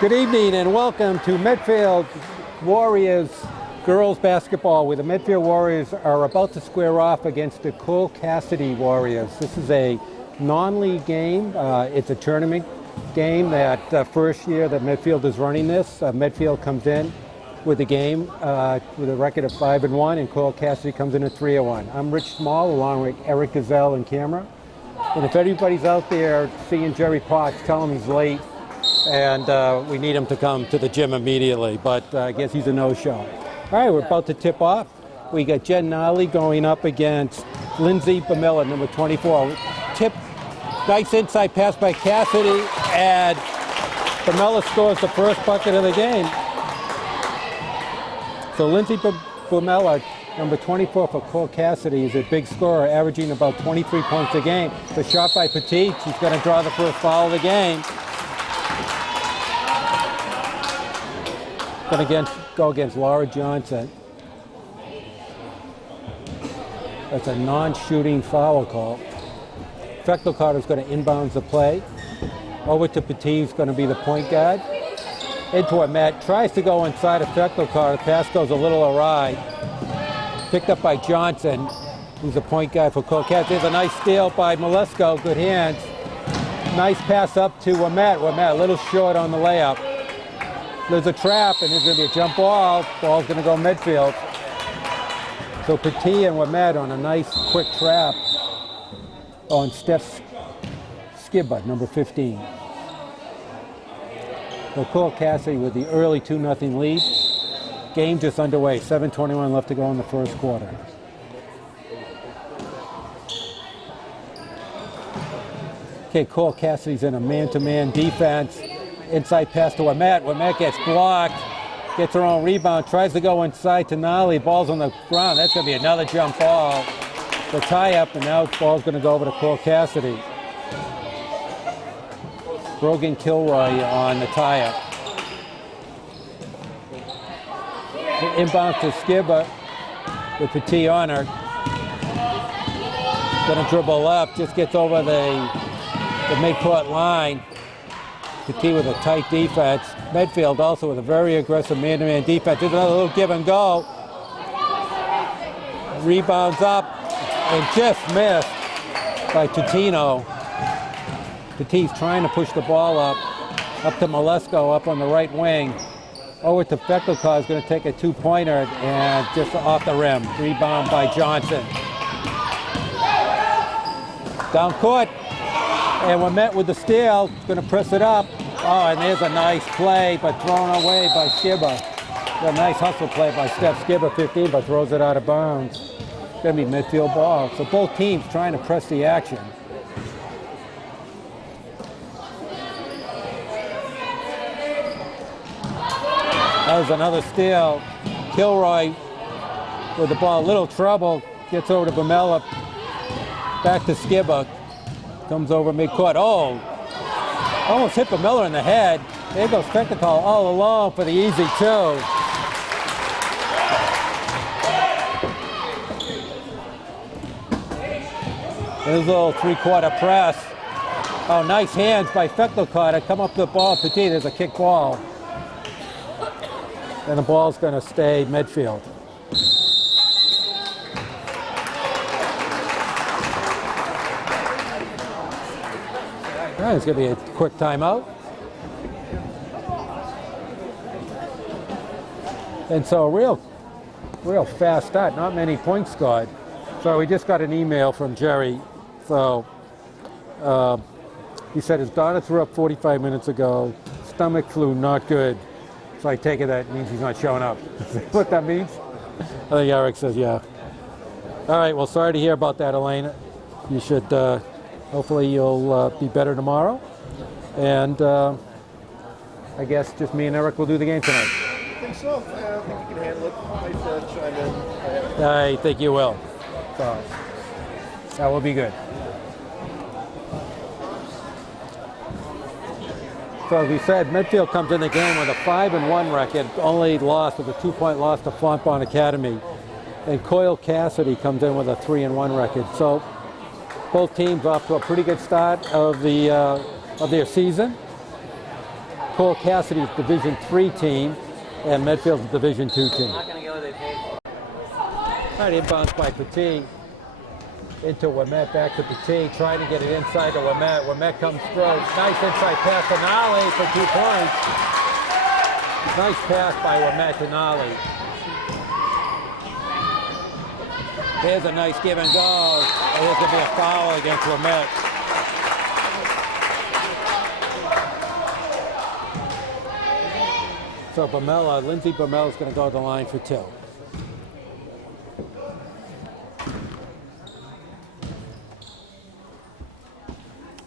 Good evening and welcome to Medfield Warriors girls basketball, where the Medfield Warriors are about to square off against the Coyle Cassidy Warriors. This is a non-league game. It's a tournament game that first year that Medfield is running this. Medfield comes in with the game with a record of 5-1, and Coyle Cassidy comes in at 3-1. I'm Rich Small along with Eric Gazelle and camera. And if anybody's out there seeing Jerry Potts, tell him he's late. And we need him to come to the gym immediately, but I guess he's a no-show. All right, we're about to tip off. We got Jen Nolly going up against Lindsay Bamilla, number 24. Tip, nice inside pass by Cassidy, and Bamilla scores the first bucket of the game. So Lindsay Bamilla, number 24 for Coyle Cassidy, is a big scorer, averaging about 23 points a game. The shot by Petit, she's going to draw the first foul of the game. Going to go against Laura Johnson. That's a non-shooting foul call. Feckelcarter is going to inbounds the play. Over to Petit, who's going to be the point guard. Into a Matt, tries to go inside of Feckelcarter. The pass goes a little awry. Picked up by Johnson, who's a point guard for Coyle Cassidy. There's a nice steal by Malesko, good hands. Nice pass up to Wamet. Wamet a little short on the layup. There's a trap, and there's going to be a jump ball. Ball's going to go midfield. So Petit and Wamet on a nice quick trap on Steph Skibba, number 15. So Coyle Cassidy with the early 2-0 lead. Game just underway, 7:21 left to go in the first quarter. Okay, Coyle Cassidy's in a man-to-man defense. Inside pass to Wamet. Wamet gets blocked, gets her own rebound, tries to go inside to Nolly. Ball's on the ground. That's going to be another jump ball. The tie-up, and now the ball's going to go over to Coyle Cassidy. Brogan Kilroy on the tie-up. Inbound to Skibba with Petit on her. Going to dribble left, just gets over the midcourt line. Petit with a tight defense. Medfield also with a very aggressive man-to-man defense. There's another little give and go. Rebounds up and just missed by Tutino. Petit's trying to push the ball up to Malesko up on the right wing. Over to Feckelcar is going to take a two-pointer and just off the rim. Rebound by Johnson. Down court. And we're met with the steal. Going to press it up. Oh, and there's a nice play, but thrown away by Skibba. A nice hustle play by Steph Skibba, 15, but throws it out of bounds. It's going to be midfield ball. So both teams trying to press the action. That was another steal. Kilroy with the ball, a little trouble. Gets over to Bamella. Back to Skibba. Comes over midcourt. Oh! Almost hit Bamella in the head. There goes Feckelcar all alone for the easy two. There's a little three-quarter press. Oh, nice hands by Feckelcar to come up to the ball. Petit, there's a kick ball. And the ball's going to stay midfield. All right, it's going to be a quick timeout. And so a real fast start, not many points scored. So we just got an email from Jerry. So he said his daughter threw up 45 minutes ago. Stomach flu, not good. So I take it that means he's not showing up. What that means? I think Eric says, yeah. All right, well, sorry to hear about that, Elena. You should, hopefully you'll be better tomorrow. And I guess just me and Eric will do the game tonight. I think so. I think you can handle it. Might chime in. I think you will. So that will be good. So as we said, Medfield comes in the game with a 5-1 record, only lost with a 2-point loss to Fontbonne Academy. And Coyle Cassidy comes in with a 3-1 record. So both teams off to a pretty good start of their season. Cole Cassidy's Division III team and Medfield's Division II team. All right, inbounds by Petit. Into Ouimet, back to Petit, trying to get it inside to Ouimet. Ouimet comes through. Nice inside pass to Nolly for 2 points. Nice pass by Ouimet to Nolly. Here's a nice give and go. And there's going to be a foul against Ouimet. So Lindsey Bamella is going to go to the line for 2.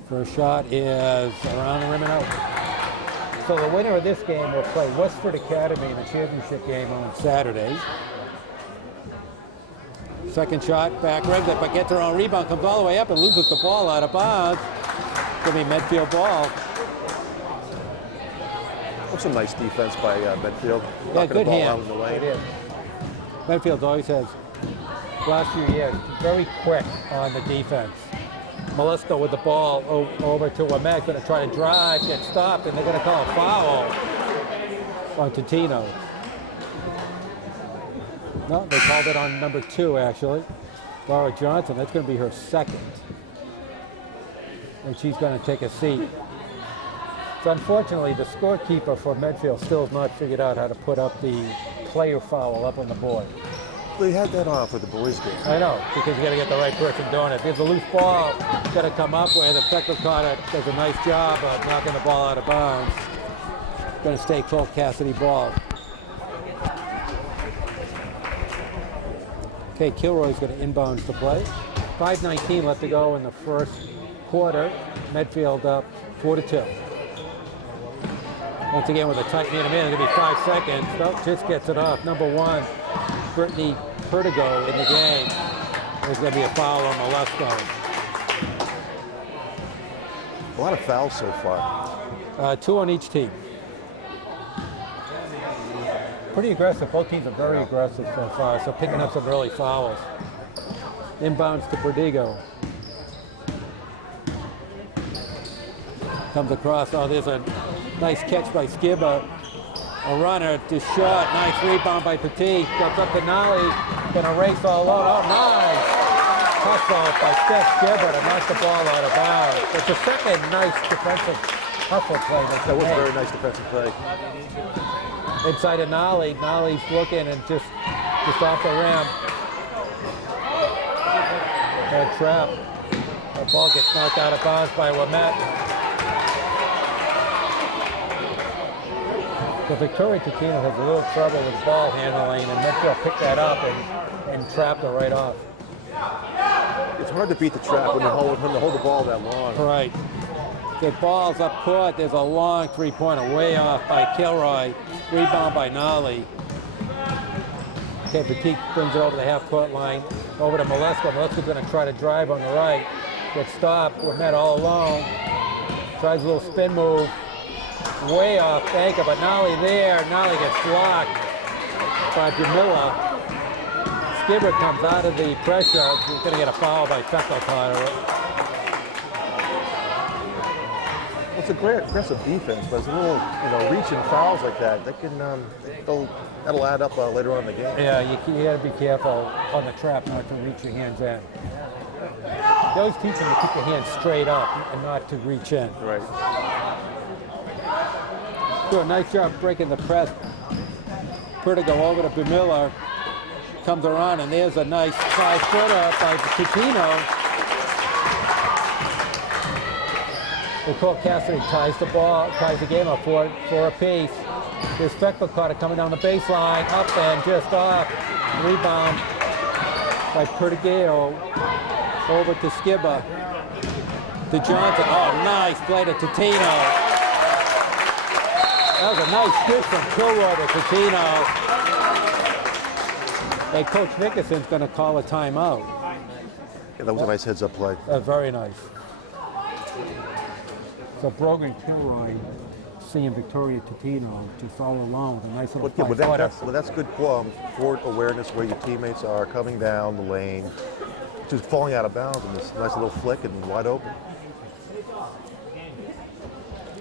First shot is around the rim and out. So the winner of this game will play Westford Academy in the championship game on Saturday. Second shot, back rims it, but gets her own rebound, comes all the way up and loses the ball out of bounds. It's going to be Medfield ball. That's some nice defense by Medfield. Yeah, Knocking good the ball hand. out of the lane. It is. Medfield always has, last few years, very quick on the defense. Molesco with the ball over to Ouimet, going to try to drive, get stopped, and they're going to call a foul on Totino. No, they called it on number 2, actually. Laura Johnson, that's going to be her second. And she's going to take a seat. So unfortunately, the scorekeeper for Medfield still has not figured out how to put up the player foul up on the board. They had that on for the boys' game. I know, because you got to get the right person doing it. There's a loose ball got to come up with. If Becker Carter does a nice job of knocking the ball out of bounds, it's going to stay Cole Cassidy ball. Okay, Kilroy's going to inbounds to play. 5:19 left to go in the first quarter. Medfield up 4-2. Once again with a tight near the man, it's going to be 5 seconds. Nope, just gets it off. Number 1, Brittany Perdigo in the game. There's going to be a foul on Molesco. A lot of fouls so far. 2 on each team. Pretty aggressive. Both teams are very aggressive so far, so picking up some early fouls. Inbounds to Perdigo. Comes across. Oh, there's a nice catch by Skibba. A runner, just short. Nice rebound by Petit. Goes up to Nolly. Gonna race all over. Oh, nice. Hustle by Steph Skibba to knock the ball out of bounds. It's a second nice defensive hustle play. That was a very nice defensive play. Inside of Nolly. Nolly's looking and just off the rim. And trap. The ball gets knocked out of bounds by Ouimet. So Victoria Totino has a little trouble with ball handling, and Medfield picked that up and trapped her right off. It's hard to beat the trap when you hold the ball that long. Right. The ball's up court. There's a long three-pointer way off by Kilroy. Rebound by Nolly. Okay, Petit brings it over the half-court line. Over to Molesco. Molesco's going to try to drive on the right. Gets stopped. Ouimet all alone. Tries a little spin move. Way off anchor, but Nolly there. Nolly gets blocked by Jamila. Skibber comes out of the pressure. He's going to get a foul by Feckelcotter. It's a great aggressive defense, but it's a little, reaching fouls like that. That can, that'll add up later on in the game. Yeah, you got to be careful on the trap not to reach your hands in. They always teach them to keep your hands straight up and not to reach in. Right. Do a nice job breaking the press. Perdigo over to Bumiller. Comes around, and there's a nice 5-footer by Totino. Cole Cassidy ties the game up for a piece. There's Feckelcotter coming down the baseline, up and just off. Rebound by Perdigo over to Skibba. To Johnson. Oh, nice play to Totino. That was a nice gift from Kilroy to Totino. And Coach Nickerson's going to call a timeout. Yeah, that was a nice heads-up play. Very nice. So Brogan Kilroy seeing Victoria Totino just all alone with a nice little that's good court awareness where your teammates are coming down the lane, just falling out of bounds, and this nice little flick and wide open.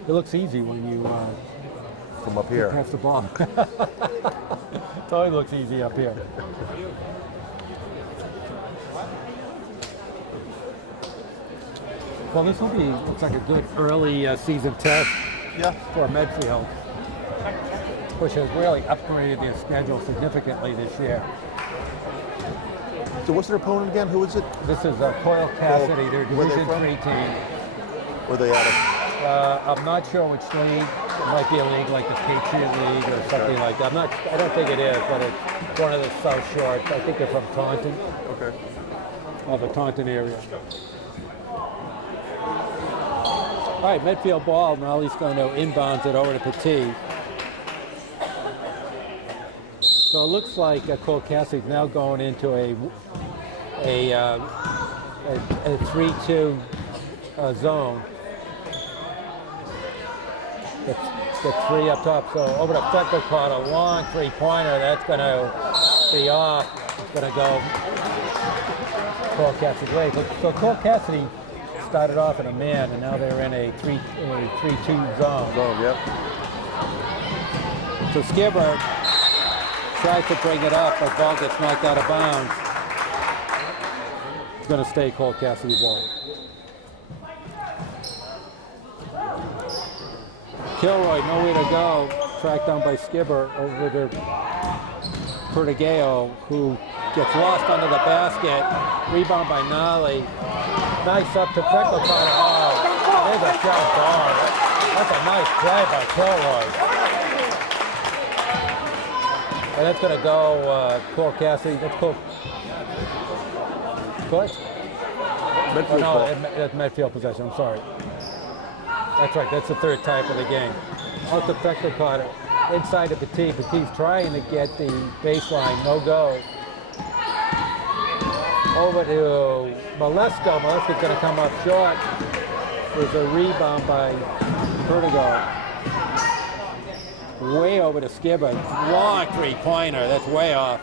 It looks easy when you from up here. Pass the ball. Totally looks easy up here. Well, this looks like a good early season test for Medfield, which has really upgraded their schedule significantly this year. So what's their opponent again? Who is it? This is Coyle Cassidy, their Division 3 team. Where they at? I'm not sure which league. It might be a league like the Patriot League or something like that. I don't think it is, but it's one of the South Shore. I think they're from Taunton. Okay. Or the Taunton area. All right, Medfield ball. Now he's going to inbounds it over to Petit. So it looks like Coyle Cassidy's now going into a 3-2 zone. Get three up top. So over to Feckler caught a long three-pointer. That's going to be off. It's going to go Coyle Cassidy's way. So Coyle Cassidy started off in a man, and now they're in a 3-2 zone. Yep. So Skibber tries to bring it up, but ball gets knocked out of bounds. It's going to stay Coyle Cassidy ball. Kilroy, nowhere to go. Tracked down by Skibber over to Perdigao, who gets lost under the basket. Rebound by Nolly. Nice up to Feckler. Oh, there's a shot ball. That's a nice play by Kilroy. And that's going to go Coyle Cassidy. That's Coyle. What? Medfield no, that's Medfield possession. I'm sorry. That's right. That's the third type of the game. Out to Feckler caught it. Inside to Petit. Petit's trying to get the baseline. No go. Over to Malesko. Malesko's going to come up short. There's a rebound by Perdigao. Way over to Skibber. Long three-pointer. That's way off.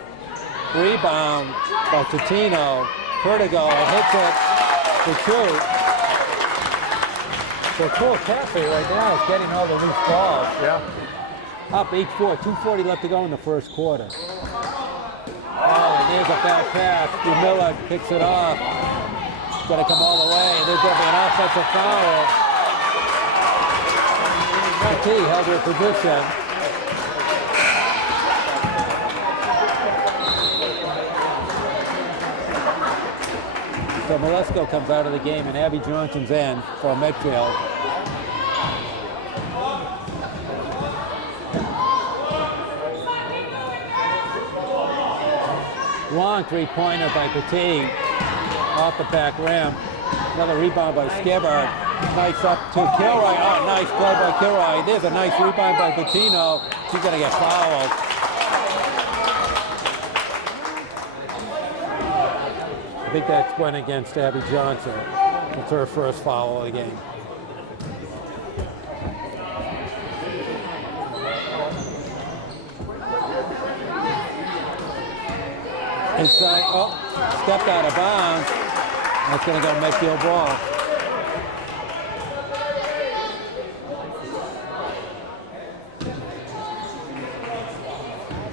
Rebound by Totino. Perdigao hits it for two. So Coyle Cassidy right now is getting all the loose balls. Yeah. Up 8-4. 2:40 left to go in the first quarter. Oh, and there's a bad pass. Miller kicks it off. It's going to come all the way. There's going to be an offensive foul. Petit held her position. So Malesko comes out of the game, and Abby Johnson's in for Medfield. Long three-pointer by Petit off the back rim. Another rebound by Skibber. Nice up to Kilroy. Oh, nice play by Kilroy. There's a nice rebound by Patino. She's going to get fouled. I think that went against Abby Johnson. It's her first foul of the game. Inside, oh, stepped out of bounds. That's going to go Medfield ball.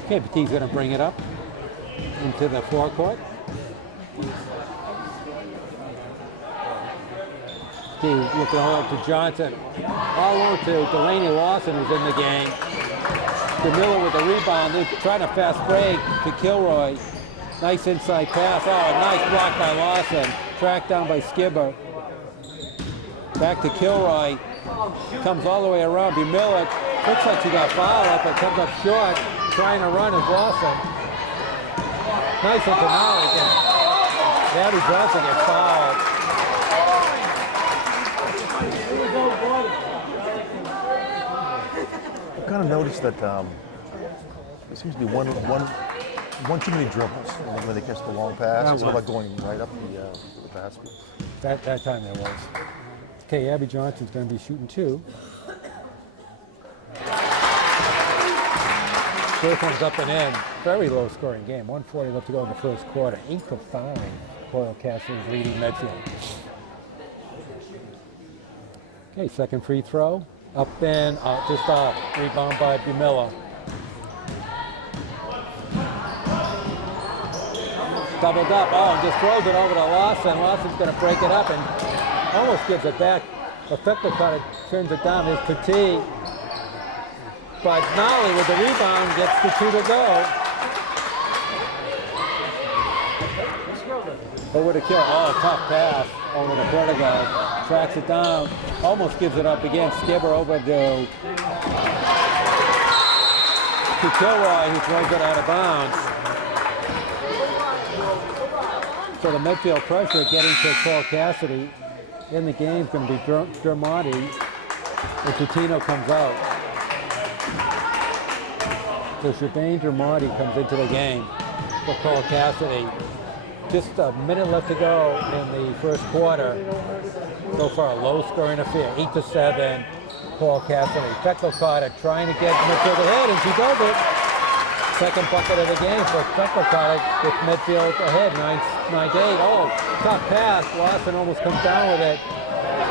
Okay, Petit's going to bring it up into the forecourt. Looking over to Johnson. All over to Delaney Lawson, who's in the game. DeMiller with the rebound. They're trying to fast break to Kilroy. Nice inside pass. Oh, nice block by Lawson. Tracked down by Skibber. Back to Kilroy. Comes all the way around. DeMiller looks like she got fouled up, but comes up short. Trying to run is Lawson. Nice into Nolly again. Abby Johnson gets fouled. I've kind of noticed that there seems to be one too many dribbles when they catch the long pass. It's like going right up the basket. That time there was. Okay, Abby Johnson's going to be shooting two. First one's up and in. Very low scoring game. 1:40 left to go in the first quarter. 8-5. Coyle Cassidy's leading Medfield. Okay, second free throw. Up and just off. Rebound by Bumilla. Doubled up. Oh, and just throws it over to Lawson. Lawson's going to break it up and almost gives it back. Effective kind of turns it down. Here's Petit. But Nolly with the rebound gets the 2 to go. Over to Kill. Oh, tough pass over to Vertigo. Tracks it down. Almost gives it up again. Skibber over to Kilroy, who throws it out of bounds. So the midfield pressure getting to Cole Cassidy in the game is going to be Dermotti. And Tutino comes out. So Shebane Dermotti comes into the game for Cole Cassidy. Just a minute left to go in the first quarter. So far, a low-scoring affair, 8-7. Cole Cassidy. Feckel Carter trying to get Medfield ahead, and she does it. Second bucket of the game for Feckel Carter with Medfield ahead, 9-8. Oh, tough pass. Lawson almost comes down with it.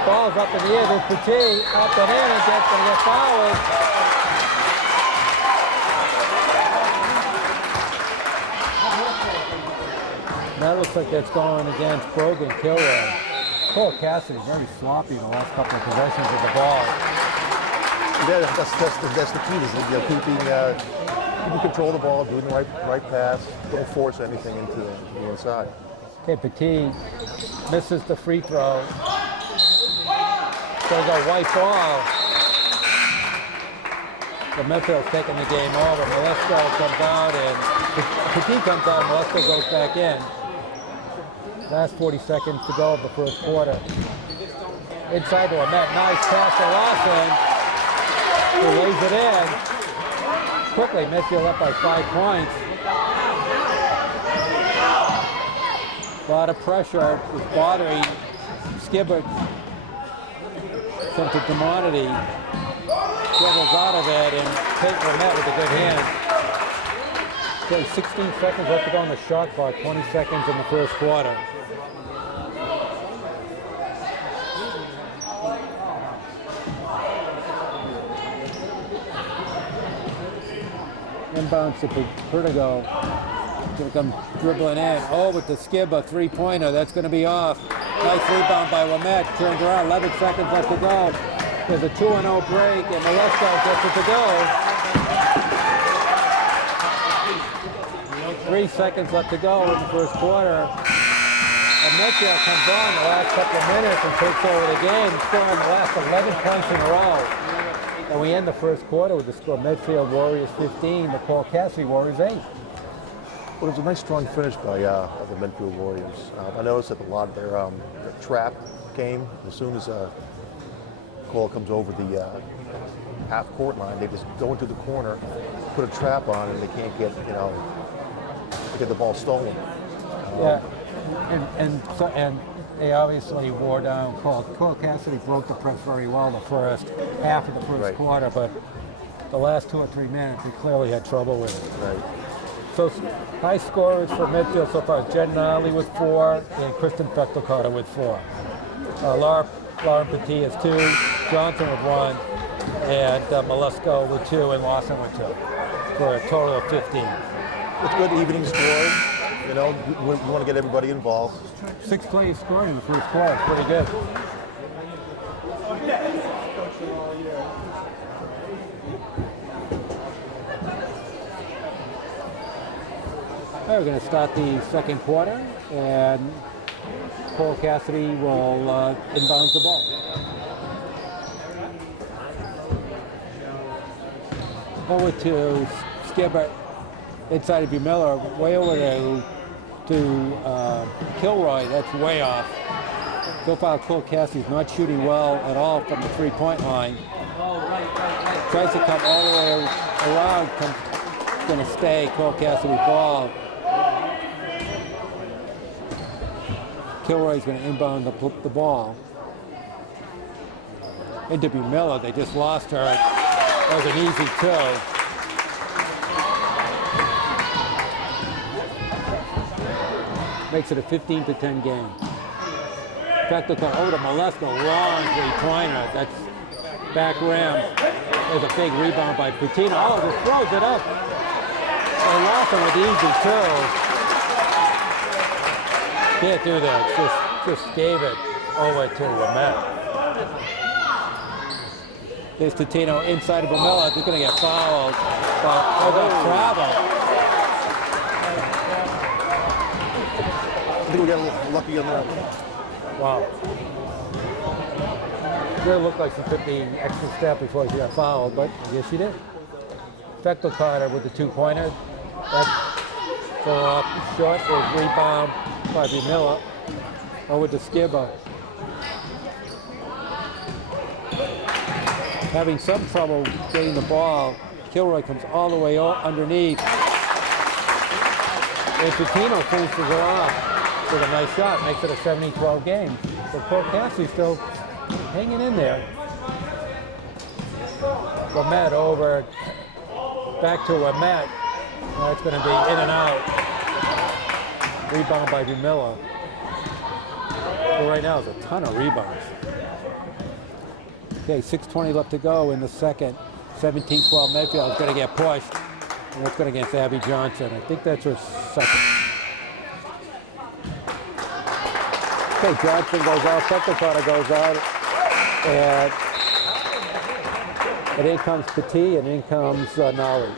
Ball's up in the air. There's Petit up and in, and gets going to get fouled. That looks like that's going against Brogan Kilroy. Cole Cassidy very sloppy in the last couple of possessions of the ball. Yeah, that's the key. Is keeping control of the ball, doing the right pass. Don't force anything into the inside. Okay, Petit misses the free throw. There's a white ball. The Medfield's taking the game over. Molesto comes out and Petit comes out. Molesto goes back in. Last 40 seconds to go of the first quarter. Inside to Ahmet. Nice pass to Lawson. He lays it in. Quickly, Medfield up by 5 points. A lot of pressure with bothering Skibber. Sent to Demonity. Dribbles out of it and Tate Ahmet with a good hand. Okay, 16 seconds left to go on the shot clock. 20 seconds in the first quarter. Inbounds to Vertigo. Going to come dribbling in. Oh, with the Skibber three-pointer. That's going to be off. Nice rebound by Lamette. Turns around. 11 seconds left to go. There's a 2-0 break, and Molesto gets it to go. 3 seconds left to go in the first quarter. And Medfield comes on the last couple of minutes and takes over the game, scoring the last 11 points in a row. And we end the first quarter with the score Medfield Warriors 15, the Cole Cassidy Warriors 8. Well, it was a nice strong finish by the Medfield Warriors. I noticed that a lot of their trap game, as soon as Cole comes over the half-court line, they just go into the corner, put a trap on, and they can't get, get the ball stolen. Yeah, and they obviously wore down Cole. Cole Cassidy broke the press very well the first half of the first quarter, but the last 2 or 3 minutes, he clearly had trouble with it. Right. So high scorers for Medfield so far: Jen Nolly with 4 and Kristen Feckel-Carter with 4. Lauren Petit has 2, Johnson with 1, and Molesto with 2, and Lawson with 2, for a total of 15. It's good evening scoring. You want to get everybody involved. 6 plays scored in the first quarter. Pretty good. All right, we're going to start the second quarter, and Cole Cassidy will inbound the ball. Over to Skibber, inside of Miller, way over to Kilroy. That's way off. So far, Cole Cassidy's not shooting well at all from the three-point line. Tries to come all the way around. Going to stay Cole Cassidy's ball. Kilroy's going to inbound the ball. Into Miller. They just lost her. That was an easy 2. Makes it a 15-10 game. Feckel over to Molesto, long three-pointer. That's Back rim. There's a big rebound by Patino. Oh, just throws it up. And Lawson with easy two. Can't do that. Just gave it over to Lamette. There's Patino inside of Bamilla. They're going to get fouled. But they're travel. I think we got a little lucky on that one. Wow. It looked like she took the extra step before she got fouled, but I guess she did. Fechtel caught her with the two-pointer. That fell off short. Was rebound by Miller over to Skibba. Having some trouble getting the ball. Kilroy comes all the way underneath. And Patino finishes it off with a nice shot. Makes it a 70-12 game. But Paul Cassidy still hanging in there. Lamette over, back to Lamette. That's going to be in and out. Rebound by Miller. Well, right now there's a ton of rebounds. Okay, 6:20 left to go in the second. 17-12 Medfield is going to get pushed. And that's going against Abby Johnson. I think that's her second. Okay, Johnson goes out, second quarter goes out. And in comes Petit, and in comes Nolly.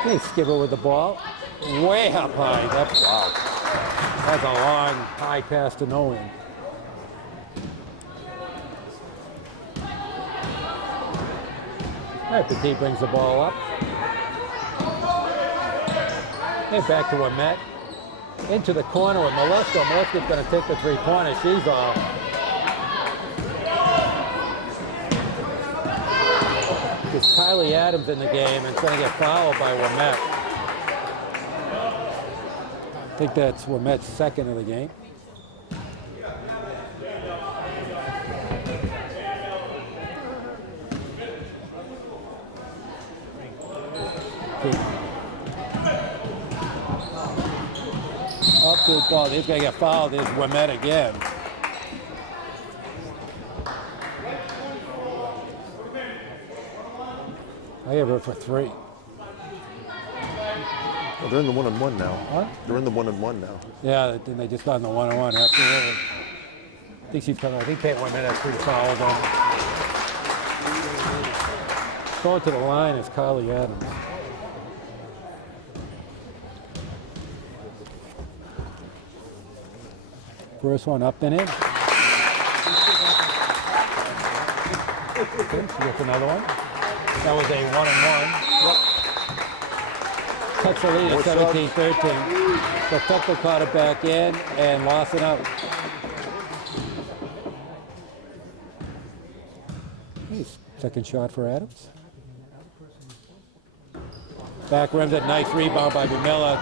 Okay, Skibber with the ball. Way up high. Wow. That's a long, high pass to no one. All right, Petit brings the ball up. And back to Lamette. Into the corner with Malesko. Malesko's going to take the three-pointer. She's off. There's Kylie Adams in the game and it's going to get fouled by Lamette. I think that's Wamet's second of the game. Up to the ball. He's going to get fouled. There's Wamet again. I have her for three. Well, they're in the one-on-one now. What? They're in the one-on-one now. Yeah, then they just got in the one-on-one. Absolutely. I think she's coming. I think Kate Wamet has three fouls on. Going to the line is Kylie Adams. First one up and in. Okay, she gets another one. That was a one-and-one. Yep. Cuts the lead at 17-13. So Fechtel caught it back in and lost it out. Nice. Second shot for Adams. Back rims it. Nice rebound by Bumilla.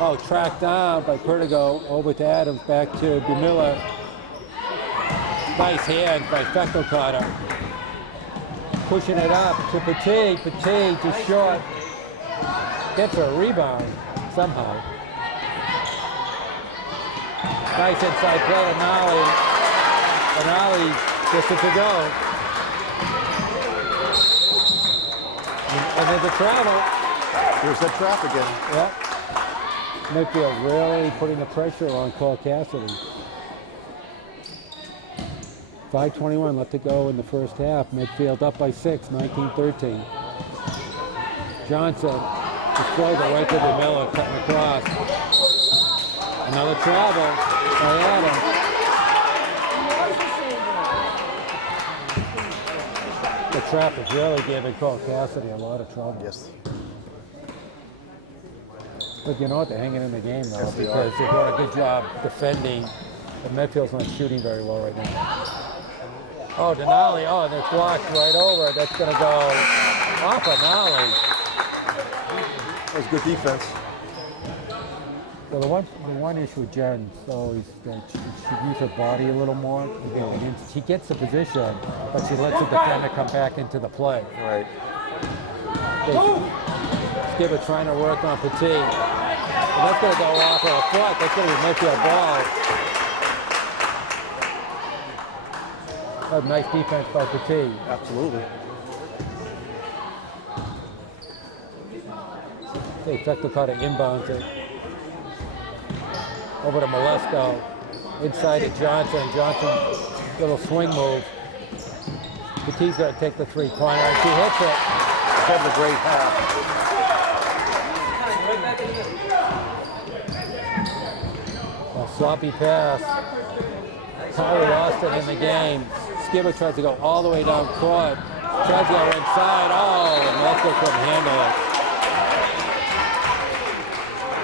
Oh, tracked down by Perdigo. Over to Adams. Back to Bumilla. Nice hands by Fechtel caught her. Pushing it up to Petit. Petit just short. Gets a rebound somehow. Nice inside play to Nolly. And Nolly gets it to go. And there's a travel. There's that trap again. Yep. Medfield really putting the pressure on Coyle Cassidy. 5:21 left to go in the first half. Medfield up by 6, 19-13. Johnson just throws it right to the Miller, cutting across. Another travel by Adams. The trap is really giving Coyle Cassidy a lot of trouble. Yes. But you know what? They're hanging in the game though, Yes, because they're doing a good job defending. But Medfield's not shooting very well right now. Oh, Denali. Oh, and it's blocked right over. That's going to go off of Nolly. That was good defense. Well, the one issue with Jen, so is that she should use her body a little more. And she gets the position, but she lets the defender come back into the play. Right. Skibber trying to work on Petit. And that's going to go off of a foot. That's going to be Medfield ball. That was nice defense by Petit. Absolutely. Okay, Fechtel caught it, inbounds it. Over to Molesko. Inside to Johnson. Johnson, little swing move. Petit's going to take the three-pointer, and she hits it. Having a great half. A sloppy pass. Tyler lost it in the game. Skibber tries to go all the way down court. Tries to go inside. Oh, and Molesko couldn't handle it.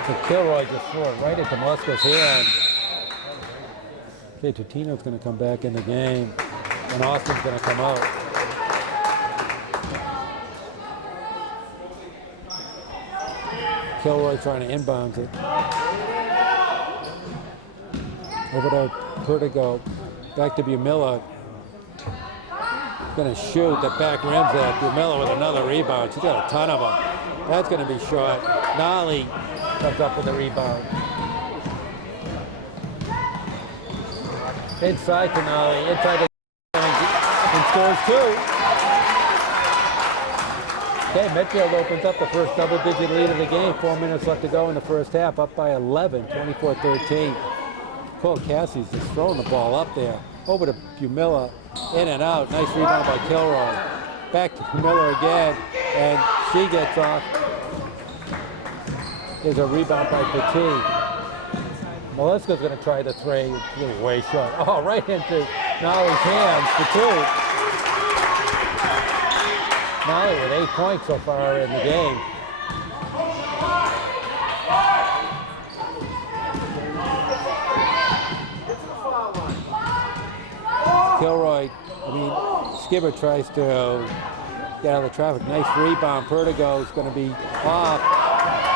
So Kilroy just threw it right into Molesko's hand. Okay, Totino's going to come back in the game, and Austin's going to come out. Kilroy trying to inbounds it. Over to Perdigo. Back to Bumilla. Going to shoot. The back rims it. Bumilla with another rebound. She's got a ton of them. That's going to be short. Nolly comes up with the rebound. Inside to Nolly. Inside to and scores two. Okay, Medfield opens up the first double-digit lead of the game. 4 minutes left to go in the first half. Up by 11, 24-13. Coyle Cassidy's just throwing the ball up there. Over to Bumilla, in and out. Nice rebound by Kilroy. Back to Bumilla again, and she gets off. There's a rebound by Petit. Molesko's going to try the three. It's way short. Oh, right into Nolly's hands for two. Nolly with 8 points so far in the game. Kilroy, Skibber tries to get out of the traffic. Nice rebound. Perdigo's going to be off.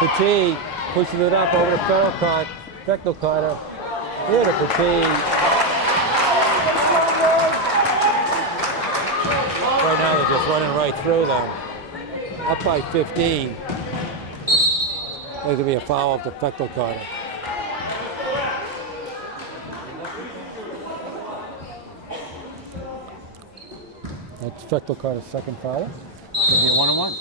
Petit pushes it up over to Fechtel. Fechtel caught her. Here to Petit. Right now they're just running right through them. Up by 15. There's going to be a foul of the Fechtel caught her. That's Fechtel caught his second foul. It'll be a 1-on-1.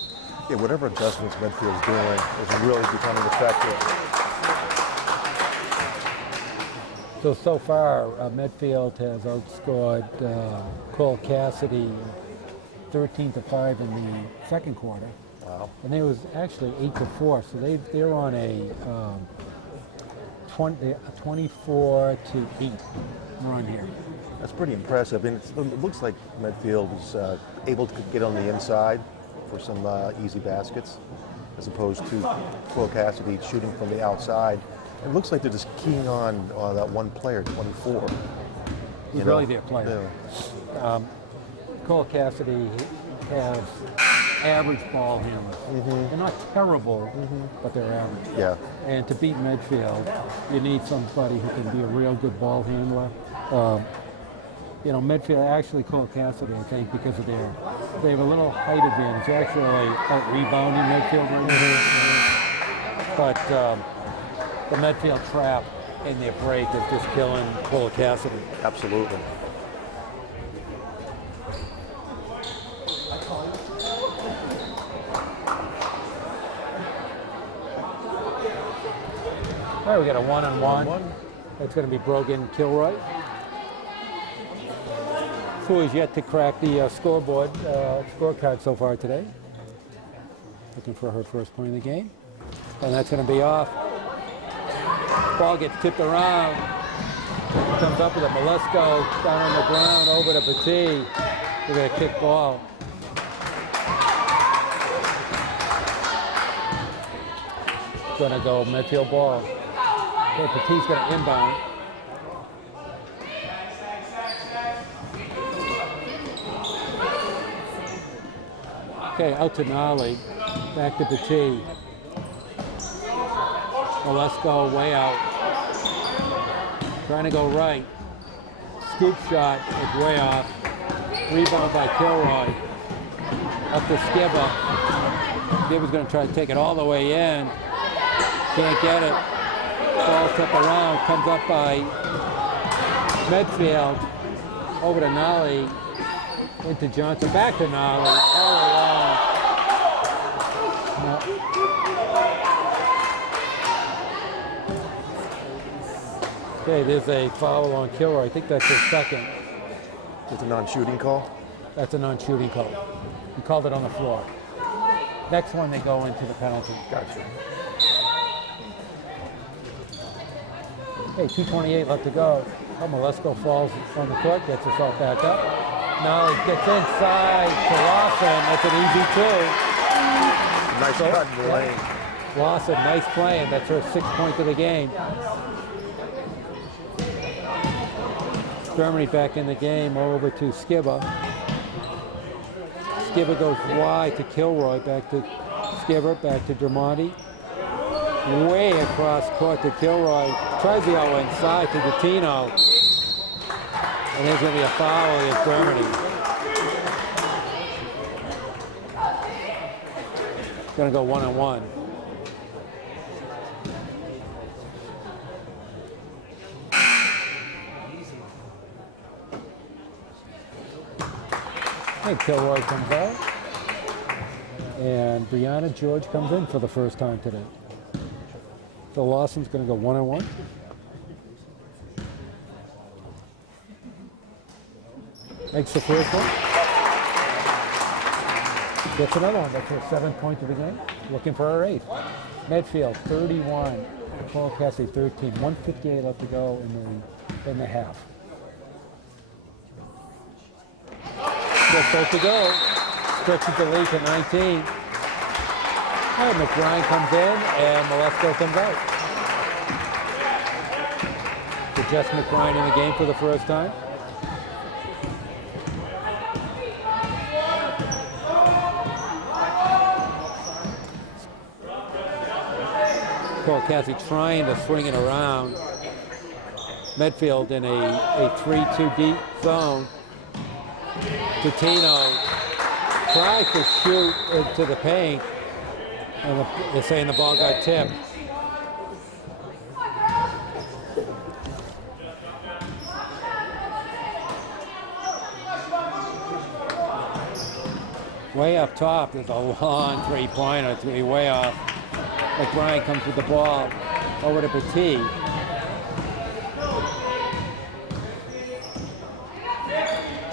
Yeah, whatever adjustments Medfield's doing is really becoming effective. So far, Medfield has outscored Coyle Cassidy 13-5 in the second quarter. Wow. And it was actually 8-4, so they're on a 24-8 run here. That's pretty impressive. And it looks like Medfield is able to get on the inside for some easy baskets, as opposed to Coyle Cassidy shooting from the outside. It looks like they're just keying on that one player, 24. He's really their player. Yeah. Coyle Cassidy has average ball handlers. They're not terrible, but they're average. Yeah. And to beat Medfield, you need somebody who can be a real good ball handler. Medfield actually Coyle Cassidy, I think, because of they have a little height advantage. They're actually out rebounding Medfield right now. But the Medfield trap in their break is just killing Coyle Cassidy. Absolutely. All right, we got a 1-on-1. It's going to be Brogan Kilroy, who has yet to crack the scorecard so far today. Looking for her first point of the game. And that's going to be off. Ball gets tipped around. Comes up with a Molesko down on the ground over to Petit. We're going to kick ball. Going to go Medfield ball. Okay, Petit's going to inbound. Okay, out to Nolly. Back to Petit. Molesko way out. Trying to go right. Scoop shot is way off. Rebound by Kilroy. Up to Skibber. Skibber's going to try to take it all the way in. Can't get it. Ball tip around, comes up by Medfield. Over to Nolly. Into Johnson, back to Nolly. All along. No. Okay, there's a foul on Kilroy. I think that's his second. It's a non-shooting call? That's a non-shooting call. He called it on the floor. Next one, they go into the penalty. Gotcha. Hey, 2:28 left to go. Oh, Molesko falls on the court, gets herself back up. Now it gets inside to Lawson. That's an easy two. Nice cut in the lane. Lawson, nice play, and that's her 6th point of the game. Germany back in the game, over to Skibber. Skibber goes wide to Kilroy, back to Skibber, back to Dramonti. Way across court to Kilroy. Tries the out inside to Gattino. And there's going to be a foul against Germany. Going to go 1-on-1. Hey, Kilroy comes out. And Brianna George comes in for the first time today. So Lawson's going to go 1-on-1. Makes the first one. Gets another one. That's her 7th point of the game. Looking for her 8th. Medfield 31. Coyle Cassidy 13. 1:58 left to go in the half. Just supposed to go. Stretches the lead to 19. And McBride comes in and Molesko comes out. So Jess McBride in the game for the first time. Coyle Cassidy trying to swing it around. Medfield in a 3-2 deep zone. Gattino tries to shoot into the paint, and they're saying the ball got tipped. Way up top, there's a long three-pointer. It's going to be way off. McBride comes with the ball over to Petit.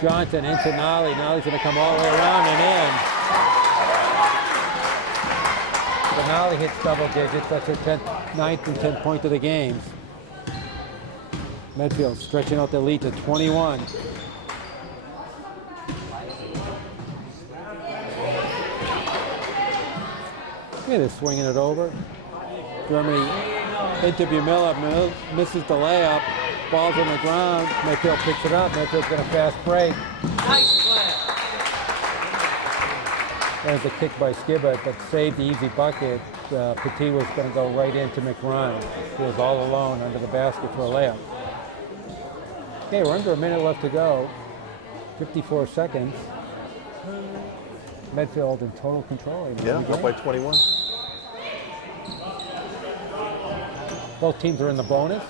Johnson into Nolly. Nolly's going to come all the way around and in. So Nolly hits double digits. That's her 9th and 10th point of the games. Medfield stretching out the lead to 21. Yeah, they're swinging it over. Germany into Bumilla, misses the layup. Ball's on the ground. Medfield picks it up. Medfield's got a fast break. Nice play. There's a kick by Skibber, but saved the easy bucket. Petit was going to go right into McRyan. He was all alone under the basket for a layup. Okay, we're under a minute left to go. 54 seconds. Medfield in total control. Yeah, up by 21. Both teams are in the bonus.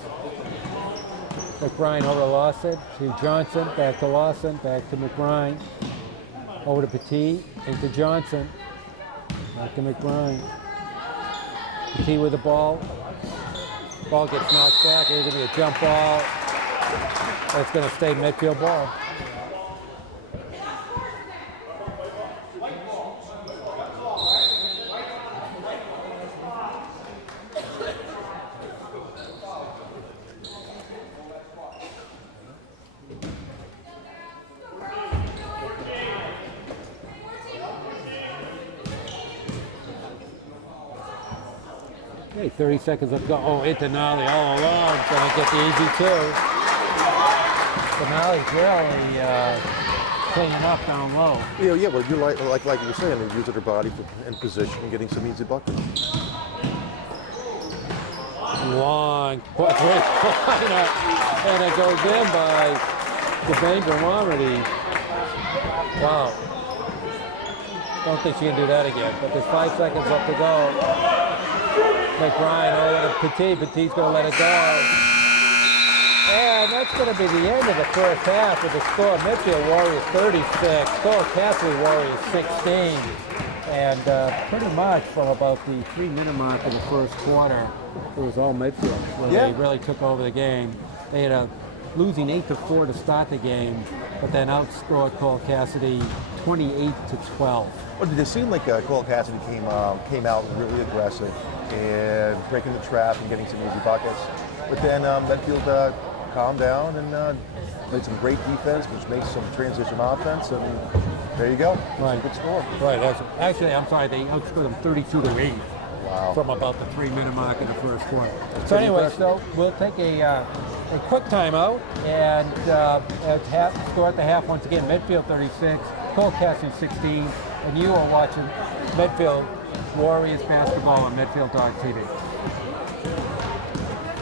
McBride over to Lawson, to Johnson, back to Lawson, back to McBride, over to Petit, into Johnson, back to McBride. Petit with the ball. Ball gets knocked back. There's going to be a jump ball. That's going to stay Medfield ball. Okay, 30 seconds left to go. Oh, into Nolly all along. Going to get the easy two. So Nolly's really cleaning up down low. Yeah, well, you like you were saying, they're using her body in position and getting some easy buckets. Long three-pointer, and it goes in by Devendra Romedy. Wow. Don't think she can do that again. But there's 5 seconds left to go. McBride over to Petit. Petit's going to let it go. And that's going to be the end of the first half with the score. Medfield Warriors 36, Coyle Cassidy Warriors 16. And pretty much from about the 3-minute mark in the first quarter, it was all Medfield where they really took over the game. They had a losing 8-4 to start the game, but then outscored Coyle Cassidy 28-12. Well, did it seem like Coyle Cassidy came out really aggressive and breaking the trap and getting some easy buckets? But then Medfield calmed down and played some great defense, which made some transition offense, and there you go. Right. Good score. Right. Actually, I'm sorry, they outscored them 32-8. Wow. From about the 3-minute mark in the first quarter. So anyway, so we'll take a quick timeout and score at the half once again. Medfield 36, Coyle Cassidy 16, and you are watching Medfield Warriors basketball on Medfield.tv.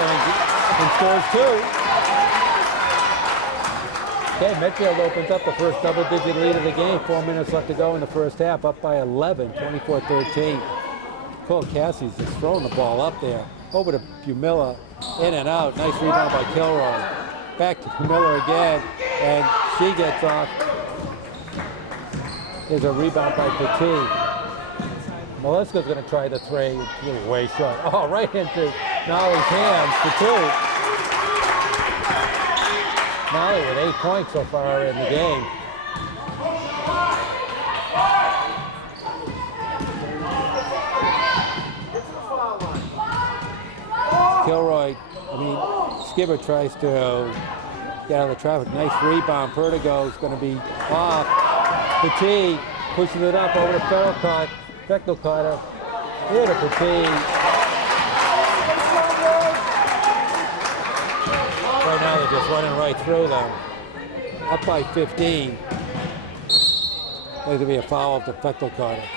And scores 2. Okay, Medfield opens up the first double-digit lead of the game. 4 minutes left to go in the first half, up by 11, 24-13. Coyle Cassidy's just throwing the ball up there. Over to Bumilla, in and out. Nice rebound by Kilroy. Back to Bumilla again, and she gets off. There's a rebound by Petit. Meliska's going to try the three. It's way short. Oh, right into Nolly's hands for 2. Nolly with 8 points so far in the game. Kilroy, Skibber tries to get out of the traffic. Nice rebound. Perdigo's going to be off. Petit pushes it up over to Feckel. Feckel caught her. Here to Petit. Right now they're just running right through them. Up by 15. There's going to be a foul of the Feckel caught her.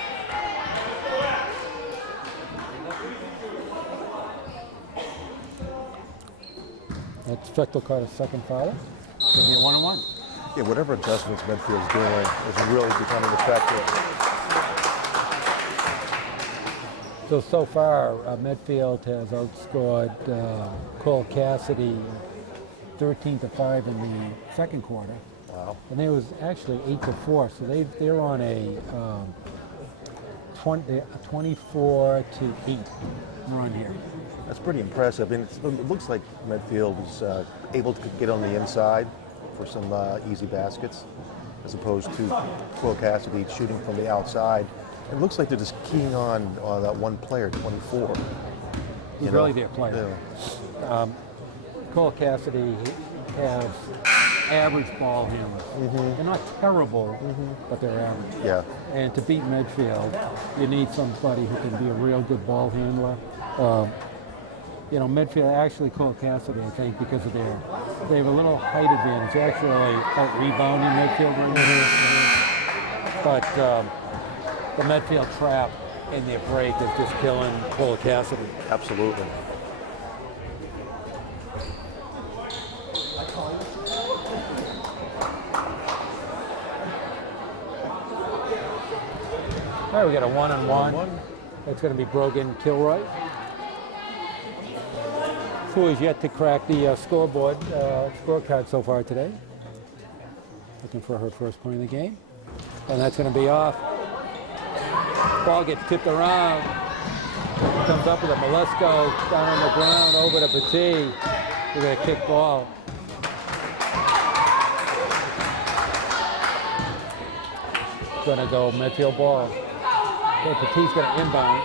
That's Feckel Carter's second foul. Could be a 1-on-1. Yeah, whatever adjustments Medfield's doing is really becoming effective. So far, Medfield has outscored Coyle Cassidy 13-5 in the second quarter. Wow. And it was actually 8-4, so they're on a 24-8 run here. That's pretty impressive. And it looks like Medfield is able to get on the inside for some easy baskets, as opposed to Coyle Cassidy shooting from the outside. It looks like they're just keying on that one player, 24. He's really their player. Yeah. Coyle Cassidy has average ball handlers. They're not terrible, but they're average. Yeah. And to beat Medfield, you need somebody who can be a real good ball handler. Medfield, actually Coyle Cassidy, I think, because of they have a little height advantage. They're actually out rebounding Medfield right now. But the Medfield trap in their break is just killing Coyle Cassidy. Absolutely. All right, we got a 1-on-1. It's going to be Brogan Kilroy, who has yet to crack the scorecard so far today. Looking for her first point of the game. And that's going to be off. Ball gets tipped around. Comes up with a Melisko down on the ground over to Petit. We're going to kick ball. Going to go Medfield ball. Okay, Petit's going to inbound.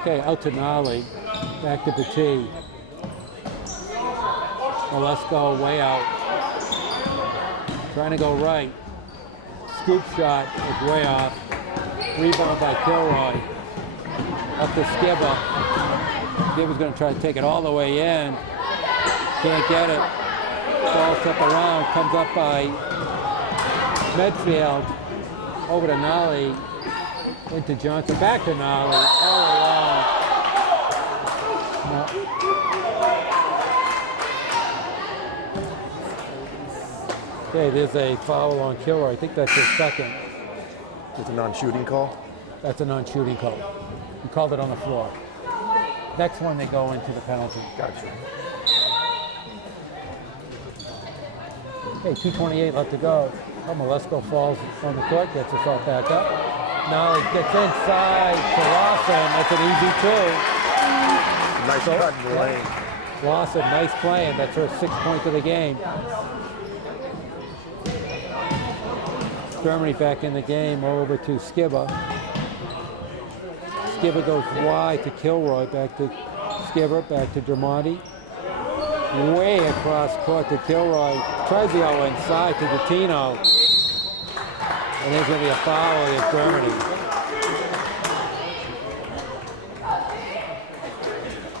Okay, out to Nolly. Back to Petit. Melisko way out. Trying to go right. Scoop shot is way off. Rebound by Kilroy. Up to Skibber. Skibber's going to try to take it all the way in. Can't get it. Ball tipped around. Comes up by Medfield. Over to Nolly. Into Johnson. Back to Nolly. All along. Okay, there's a foul on Kilroy. I think that's his second. It's a non-shooting call. That's a non-shooting call. He called it on the floor. Next one, they go into the penalty. Gotcha. Okay, 2:28 left to go. Oh, Malesko falls on the court, gets herself back up. Now it gets inside to Lawson. That's an easy two. Nice cut in the lane. Lawson, nice play, and that's her 6th point of the game. Germany back in the game over to Skiba. Skiba goes wide to Kilroy, back to Skiba, back to Dermonti. Way across court to Kilroy. Tries the other inside to Gattino. And there's going to be a foul against Germany.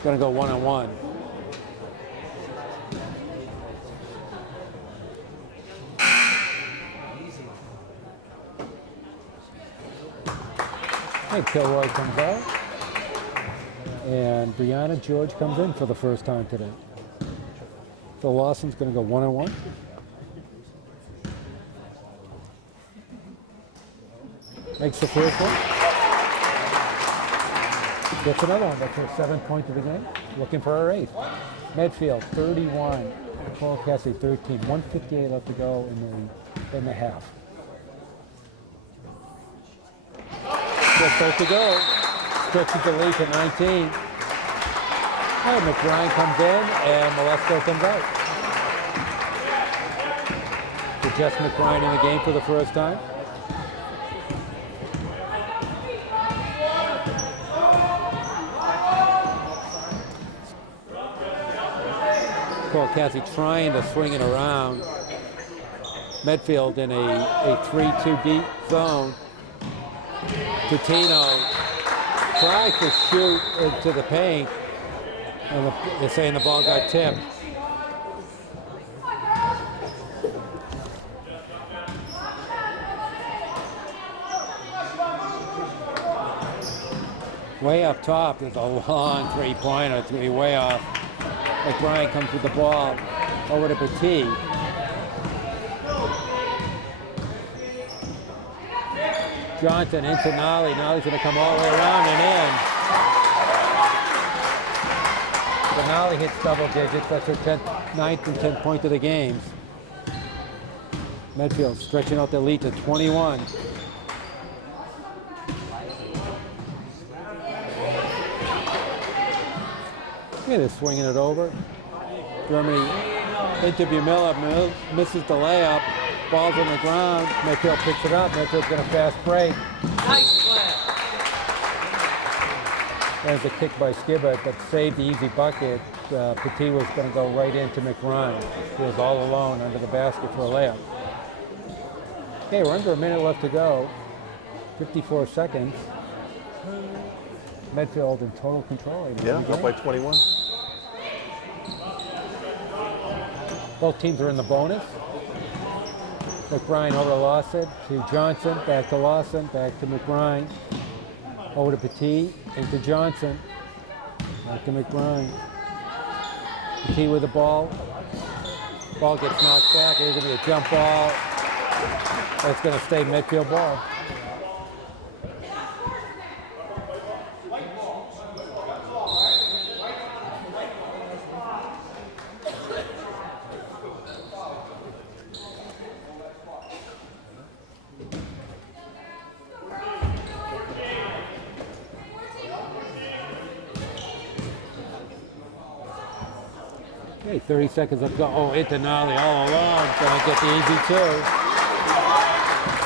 Going to go 1-on-1. And Kilroy comes out. And Brianna George comes in for the first time today. So Lawson's going to go 1-on-1. Makes the first one. Gets another one. That's her 7th point of the game. Looking for her 8th. Medfield 31. Coyle Cassidy 13. 1:58 left to go in the half. Just both to go. Stretches the lead to 19. And McBride comes in and Malesko comes out. So Jess McBride in the game for the first time. Coyle Cassidy trying to swing it around. Medfield in a 3-2 deep zone. Gattino tries to shoot into the paint, and they're saying the ball got tipped. Way up top, there's a long 3-pointer. It's going to be way off. McBride comes with the ball over to Petit. Johnson into Nolly. Nolly's going to come all the way around and in. So Nolly hits double digits. That's her 9th and 10th point of the games. Medfield stretching out the lead to 21. Yeah, they're swinging it over. Germany into Bumilla, misses the layup. Ball's on the ground. Medfield picks it up. Medfield's got a fast break. Nice play. There's a kick by Skiba, but saved the easy bucket. Petit was going to go right into McRyan. He was all alone under the basket for a layup. Okay, we're under a minute left to go. 54 seconds. Medfield in total control. Yeah, up by 21. Both teams are in the bonus. McBride over to Lawson, to Johnson, back to Lawson, back to McBride, over to Petit, into Johnson, back to McBride. Petit with the ball. Ball gets knocked back. There's going to be a jump ball. That's going to stay Medfield ball. Okay, 30 seconds left to go. Oh, into Nolly all along. Gonna get the easy two.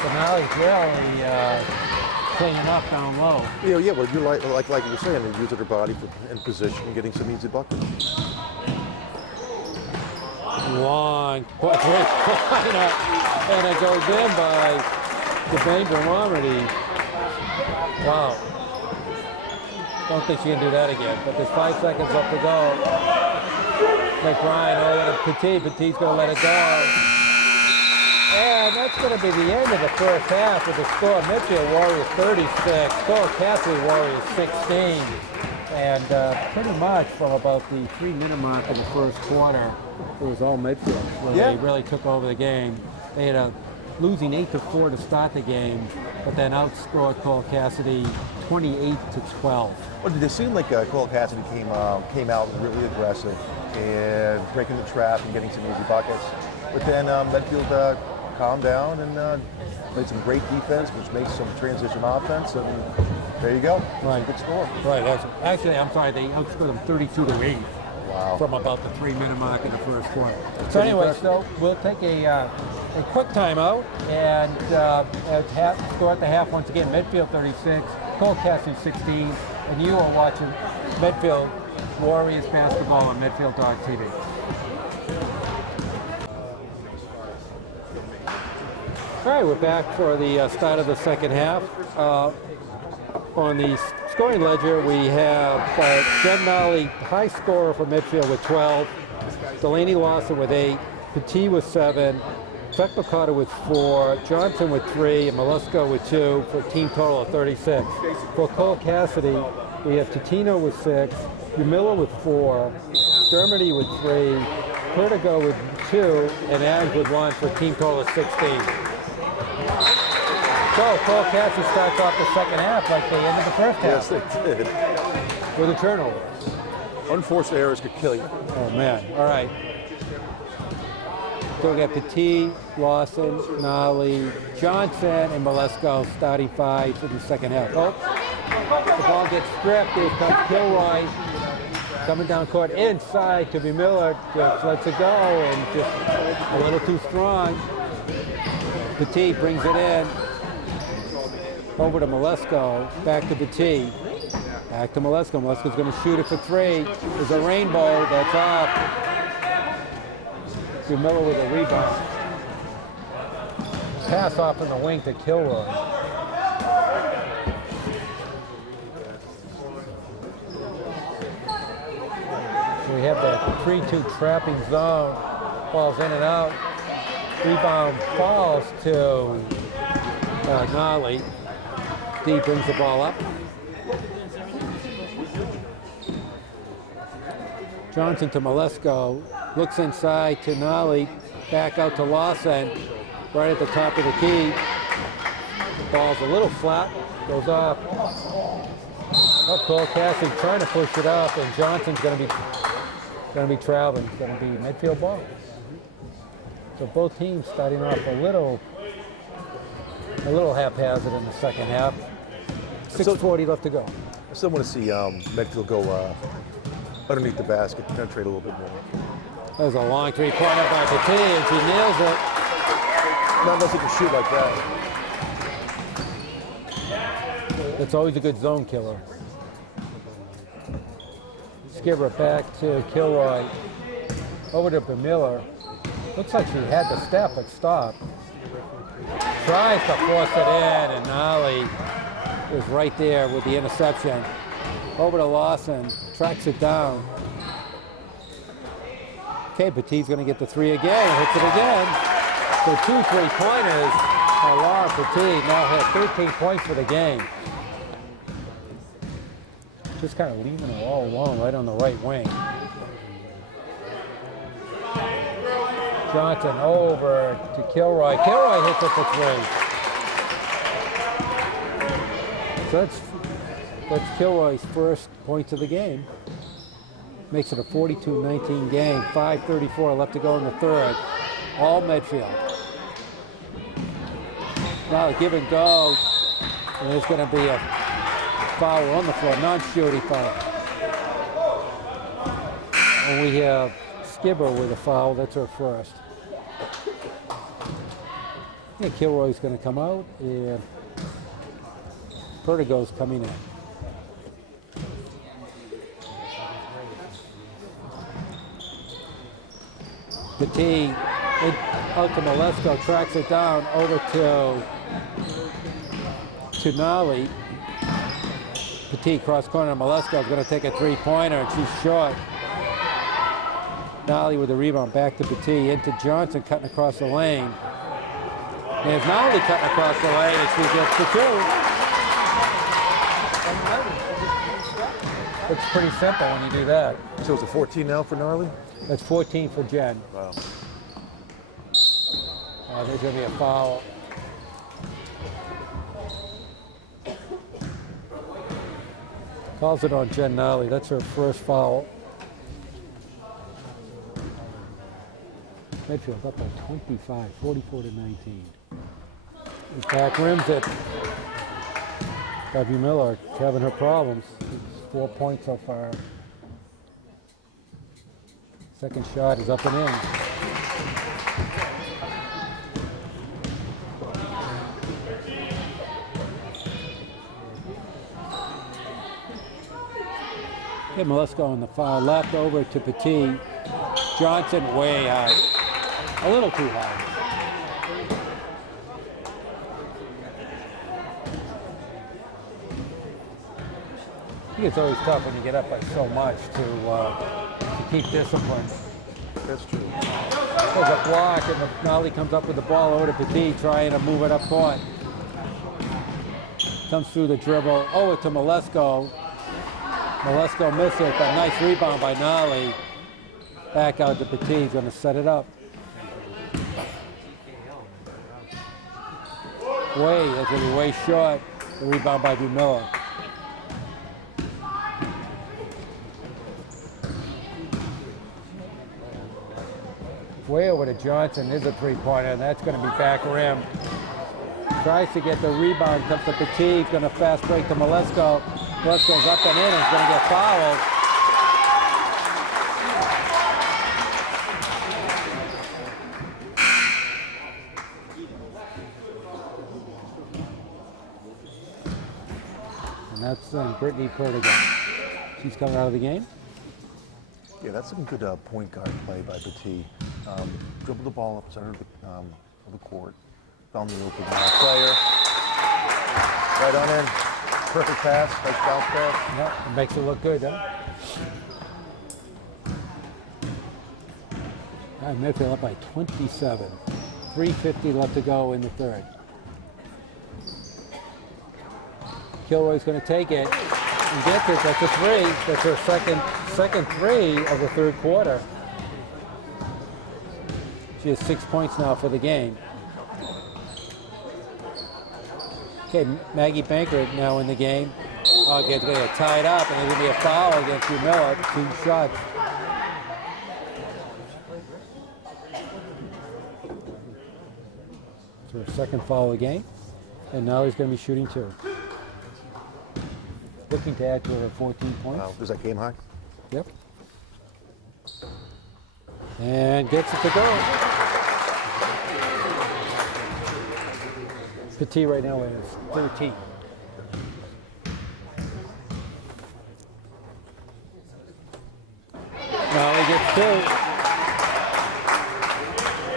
So Nolly's really cleaning up down low. Yeah, well, you like you were saying, and using her body in position and getting some easy buckets. Long three-pointer, and it goes in by Devendra Romerty. Wow. Don't think she can do that again, but there's 5 seconds left to go. McBride over to Petit. Petit's going to let it go. And that's going to be the end of the first half with the score. Medfield Warriors 36, Coyle Cassidy Warriors 16. And pretty much from about the 3-minute mark of the first quarter, it was all Medfield. Where They really took over the game. They had a losing 8-4 to start the game, but then outscored Coyle Cassidy 28-12. Well, did it seem like Coyle Cassidy came out really aggressive and breaking the trap and getting some easy buckets? But then Medfield calmed down and played some great defense, which made some transition offense, and there you go. Right. Good score. Right. Actually, I'm sorry, they outscored them 32-8. Wow. From about the 3-minute mark in the first quarter. So anyway, so we'll take a quick timeout, and score at the half once again. Medfield 36, Coyle Cassidy 16, and you are watching Medfield Warriors basketball on Medfield.tv. All right, we're back for the start of the second half. On the scoring ledger, we have Jen Nolly, high scorer for Medfield with 12, Delaney Lawson with 8, Petit with 7, Chuck McCarter with 4, Johnson with 3, and Molesco with 2, for a team total of 36. For Coyle Cassidy, we have Titino with 6, Miller with 4, Dermody with 3, Pertigo with 2, and Adams with 1, for a team total of 16. So Coyle Cassidy starts off the second half like they ended the first half. Yes, they did. With a turnover. Unforced errors could kill you. Oh, man. All right. So we got Petit, Lawson, Nolly, Johnson, and Molesco starting 5 in the second half. Oh, the ball gets stripped. Here comes Kilroy. Coming down court inside to be Miller. Just lets it go and just a little too strong. Petit brings it in. Over to Molesco, back to Petit, back to Molesco. Molesco's going to shoot it for 3. There's a rainbow, that's off. Miller with a rebound. Pass off in the wing to Kilroy. We have that 3-2 trapping zone. Ball's in and out. Rebound falls to Nolly. D brings the ball up. Johnson to Molesco. Looks inside to Nolly. Back out to Lawson. Right at the top of the key. The ball's a little flat. Goes off. Oh, Coyle Cassidy trying to push it up, and Johnson's going to be traveling. It's going to be midfield ball. So both teams starting off a little haphazard in the second half. 6:40 left to go. I still want to see Medfield go underneath the basket, penetrate a little bit more. That was a long three-pointer by Petit, and she nails it. Not unless he can shoot like that. That's always a good zone killer. Skibber back to Kilroy. Over to Miller. Looks like she had to step but stopped. Tries to force it in, and Nolly is right there with the interception. Over to Lawson, tracks it down. Okay, Petit's going to get the 3 again, hits it again. So 2 3-pointers by Laura Petit, now has 13 points for the game. Just kind of leaving her all alone right on the right wing. Johnson over to Kilroy. Kilroy hits it for 3. So that's Kilroy's first points of the game. Makes it a 42-19 game. 5:34 left to go in the third. All Medfield. Now a give and go. And there's going to be a foul on the floor, non-shooting foul. And we have Skibber with a foul. That's her first. I think Kilroy's going to come out, and Pertigo's coming in. Petit out to Molesco, tracks it down over to Nolly. Petit cross corner. Molesco's going to take a 3-pointer, and she's short. Nolly with the rebound, back to Petit, into Johnson, cutting across the lane. There's Nolly cutting across the lane, and she gets the 2. It's pretty simple when you do that. So it's a 14 now for Gnarly? That's 14 for Jen. Wow. There's going to be a foul. Calls it on Jen Nolly. That's her first foul. Medfield up by 25, 44 to 19. His back rims it. W. Miller having her problems. 4 points so far. Second shot is up and in. Okay, Malesko on the foul left over to Petit. Johnson way high. A little too high. I think it's always tough when you get up by so much to keep discipline. That's true. There's a block, and Nolly comes up with the ball over to Petit, trying to move it up court. Comes through the dribble, over to Malesko. Malesko misses it, but nice rebound by Nolly. Back out to Petit, he's going to set it up. That's going to be way short. The rebound by Miller. Way over to Johnson. There's a three-pointer, and that's going to be back rim. Tries to get the rebound, comes to Petit, going to fast break to Malesko. Malesko's up and in, he's going to get fouled. And that's Brittany Perdigan. She's coming out of the game. Yeah, that's some good point guard play by Petit. Dribbled the ball up center of the court. Found the open player. Right on in. Perfect pass. Nice bounce pass. Yep, it makes it look good, huh? All right, Medfield up by 27. 3:50 left to go in the third. Kilroy's going to take it and gets it. That's a three. That's her second three of the third quarter. She has 6 points now for the game. Okay, Maggie Banker now in the game. Oh, it's going to get tied up, and there's going to be a foul against Miller. 2 shots. So her second foul of the game, and now he's going to be shooting 2. Looking to add to her 14 points. Wow, is that game high? Yep. And gets it to go. Petit right now is 13. Now he gets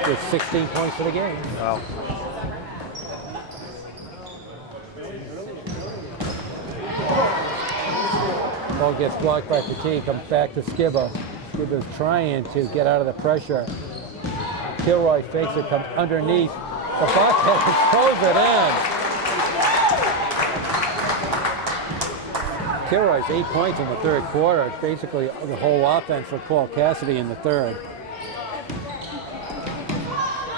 2. Gets 16 points for the game. Wow. Ball gets blocked by Petit, comes back to Skibba. Skibba's trying to get out of the pressure. Kilroy fakes it, comes underneath. The Bobcats throws it in. Kilroy's 8 points in the third quarter. Basically the whole offense for Coyle Cassidy in the third.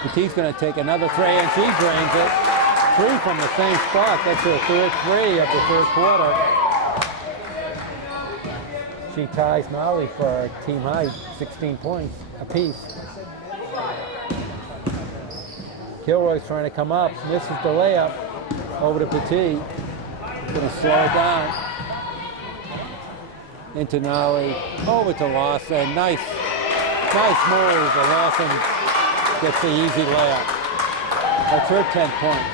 Petit's going to take another three, and she drains it. 3 from the same spot. That's her third 3 of the third quarter. She ties Nolly for a team high, 16 points apiece. Kilroy's trying to come up, misses the layup. Over to Petit. Going to slow it down. Into Nolly, over to Lawson. Nice move. And Lawson gets the easy layup. That's her 10 points.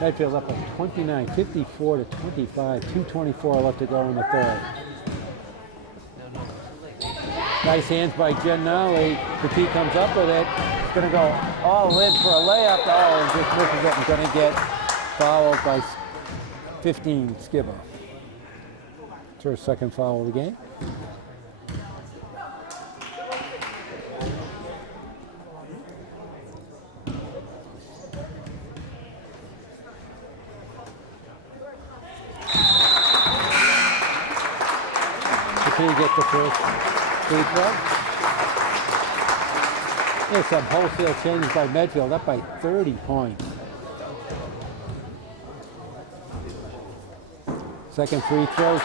Medfield up at 29, 54 to 25, 2:24 left to go in the third. Nice hands by Jen Nolly. Petit comes up with it. It's going to go all in for a layup. Oh, and just misses it and going to get fouled by 15 Skibba. It's her second foul of the game. Petit gets the first free throw. There's some wholesale changes by Medfield, up by 30 points. Second free throw.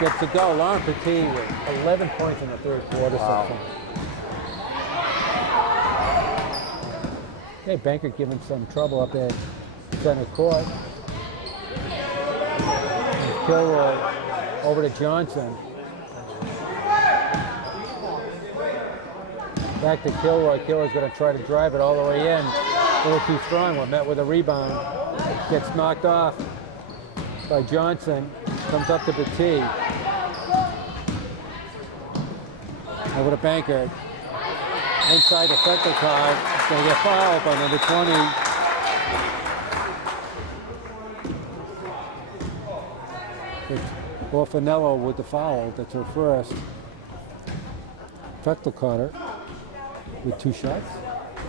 Gets to go. Lauren Petit with 11 points in the third quarter. Wow. So okay, Banker giving some trouble up at center court. And Kilroy over to Johnson. Back to Kilroy. Kilroy's going to try to drive it all the way in. A little too strong. We're met with a rebound. Gets knocked off by Johnson. Comes up to Petit. Over to Banker. Inside the Fetcher card. It's going to get fouled by number 20. Orfanello with the foul. That's her first. Fechtel caught her with 2 shots.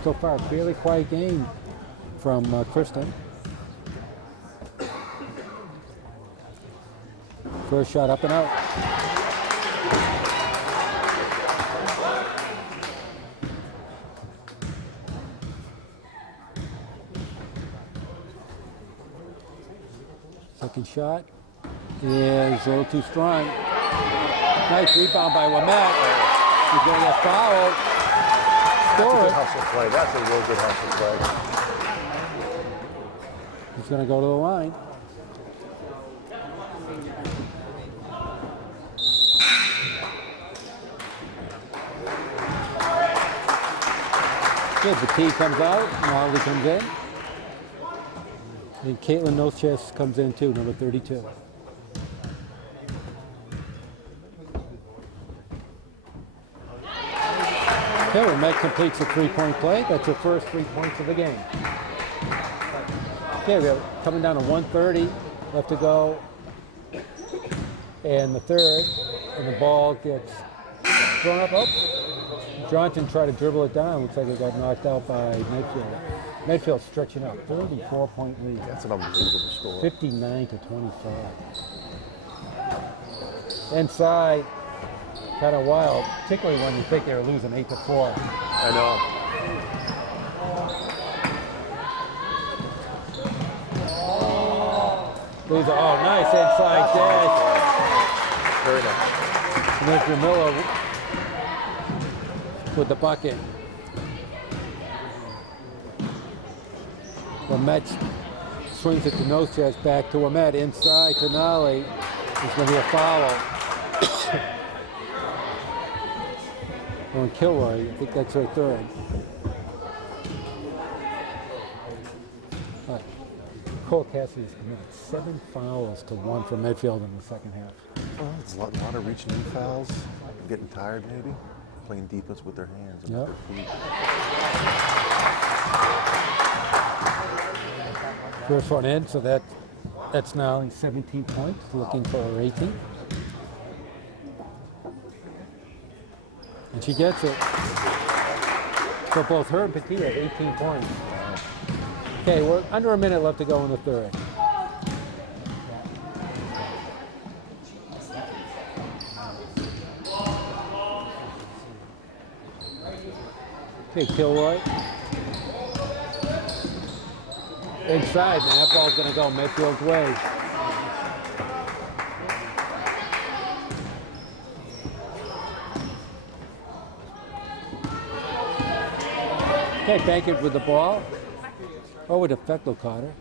So far, a fairly quiet game from Kristen. First shot up and out. Second shot is a little too strong. Nice rebound by Wamet. He's going to get fouled. That's a good hustle play. That's a real good hustle play. He's going to go to the line. Good. The T comes out. Molly comes in. And Caitlin Noches comes in too, number 32. Okay, Wamet completes the 3-point play. That's her first 3 points of the game. Okay, we're coming down to 1:30 left to go. And the third, and the ball gets thrown up. Oh, Johnson tried to dribble it down. Looks like it got knocked out by Medfield. Medfield stretching out, 34-point lead. That's an unbelievable score. 59 to 25. Inside, kind of wild, particularly when you think they were losing 8 to 4. I know. Loser, oh, nice inside dash. Very nice. Mr. Miller with the bucket. Wamet swings it to nose chest, back to Wamet, inside to Nolly. There's going to be a foul. On Kilroy, I think that's her third. Cole Cassidy has committed 7 fouls to 1 for Medfield in the second half. Well, it's a lot of reaching in fouls. Getting tired, maybe. Playing defense with their hands and Yep. with their feet. First one in, so that's now 17 points, looking for her 18th. And she gets it. So both her and Petit have 18 points. Okay, we're under a minute left to go in the third. Okay, Kilroy. Inside, and that ball's going to go Medfield's way. Okay, Bankert with the ball. Over to Fechtel Carter.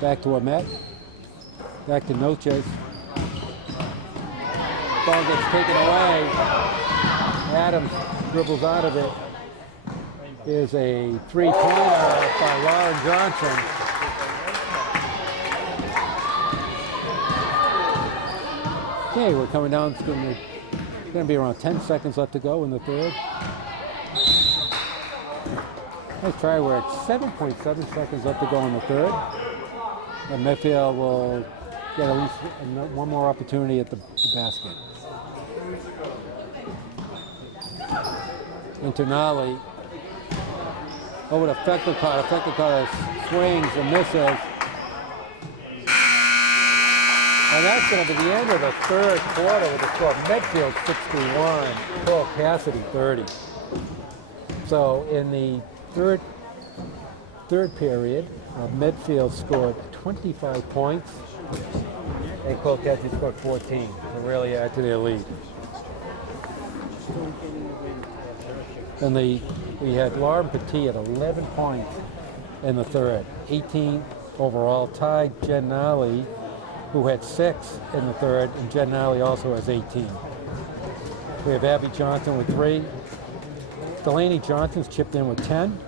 Back to Wamet. Back to Noches. Ball gets taken away. Adams dribbles out of it. Is a 3-pointer by Lauren Johnson. Okay, we're coming down. It's going to be around 10 seconds left to go in the third. Let's try. We're at 7.7 seconds left to go in the third. And Medfield will get at least one more opportunity at the basket. Internali. Over to Fechtel Carter. Fechtel Carter swings and misses. And that's going to be the end of the third quarter with the score Medfield 61, Coyle Cassidy 30. So in the third period, Medfield scored 25 points, and Coyle Cassidy scored 14 to really add to their lead. And we had Lauren Petit at 11 points in the third, 18 overall, tied Jen Nally, who had 6 in the third, and Jen Nally also has 18. We have Abby Johnson with 3. Delaney Johnson's chipped in with 10.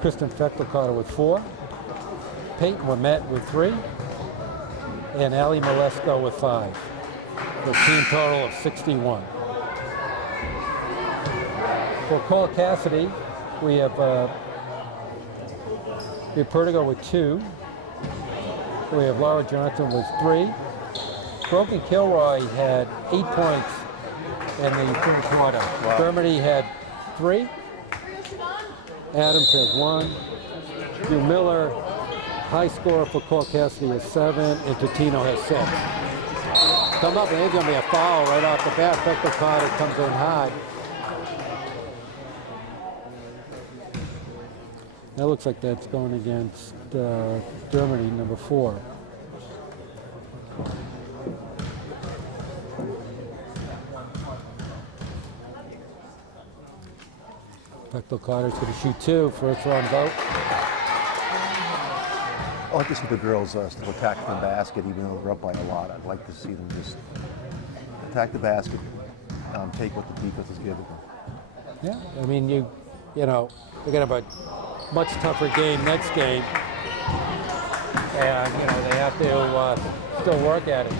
Kristen Fechtelkotter with 4. Peyton Wimette with 3. And Allie Malesko with 5. For a team total of 61. For Coyle Cassidy, we have Perdigo with 2. We have Laura Johnson with 3. Broken Kilroy had 8 points in the third quarter. Wow. Dermody had 3. Adams has 1. Hugh Miller, high score for Coyle Cassidy is 7, and Totino has 6. Come up, and there's going to be a foul right off the bat. Fechtelkotter comes in hard. That looks like that's going against Germany, number 4. Fechtelkotter's going to shoot 2, first round vote. I like to see the girls still attack the basket, even though they're up by a lot. I'd like to see them just attack the basket, take what the defense is giving them. Yeah, I mean, you know, they're going to have a much tougher game next game, and you know they have to still work at it.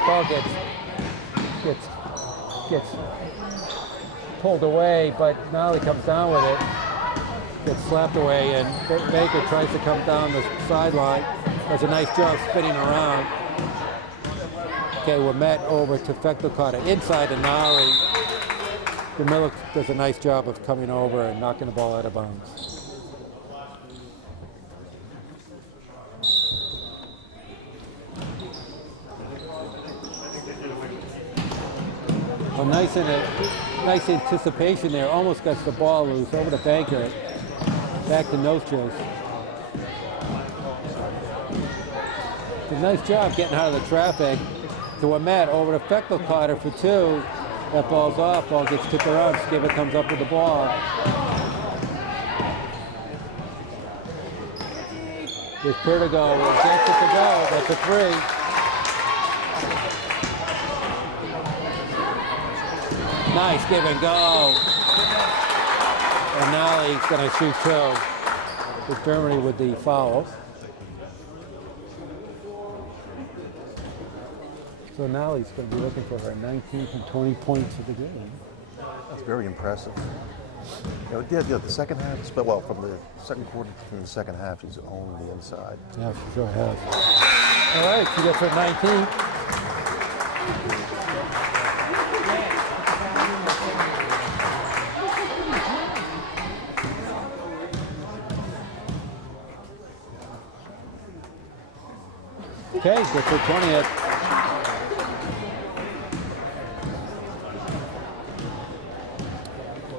Ball gets pulled away, but now he comes down with it, gets slapped away, and Baker tries to come down the sideline. Does a nice job spinning around. Okay, we're met over to Fechtelkotter inside to Nari. Miller does a nice job of coming over and knocking the ball out of bounds. Oh, nice anticipation there. Almost gets the ball loose over to Banker. Back to Nostrils. A nice job getting out of the traffic. To Wimette over to Fechtelkotter for 2. That ball's off, ball gets tipped around, Skibber comes up with the ball. With Perdigo, gets it to go, that's a 3. Nice give and go. And now he's going to shoot 2. With Germany with the foul. So now he's going to be looking for her 19th and 20 points of the game. That's very impressive. You know, the second half, well, from the second quarter to the second half, she's on the inside. Yeah, she sure has. All right, she gets her 19th. Okay, gets her 20th.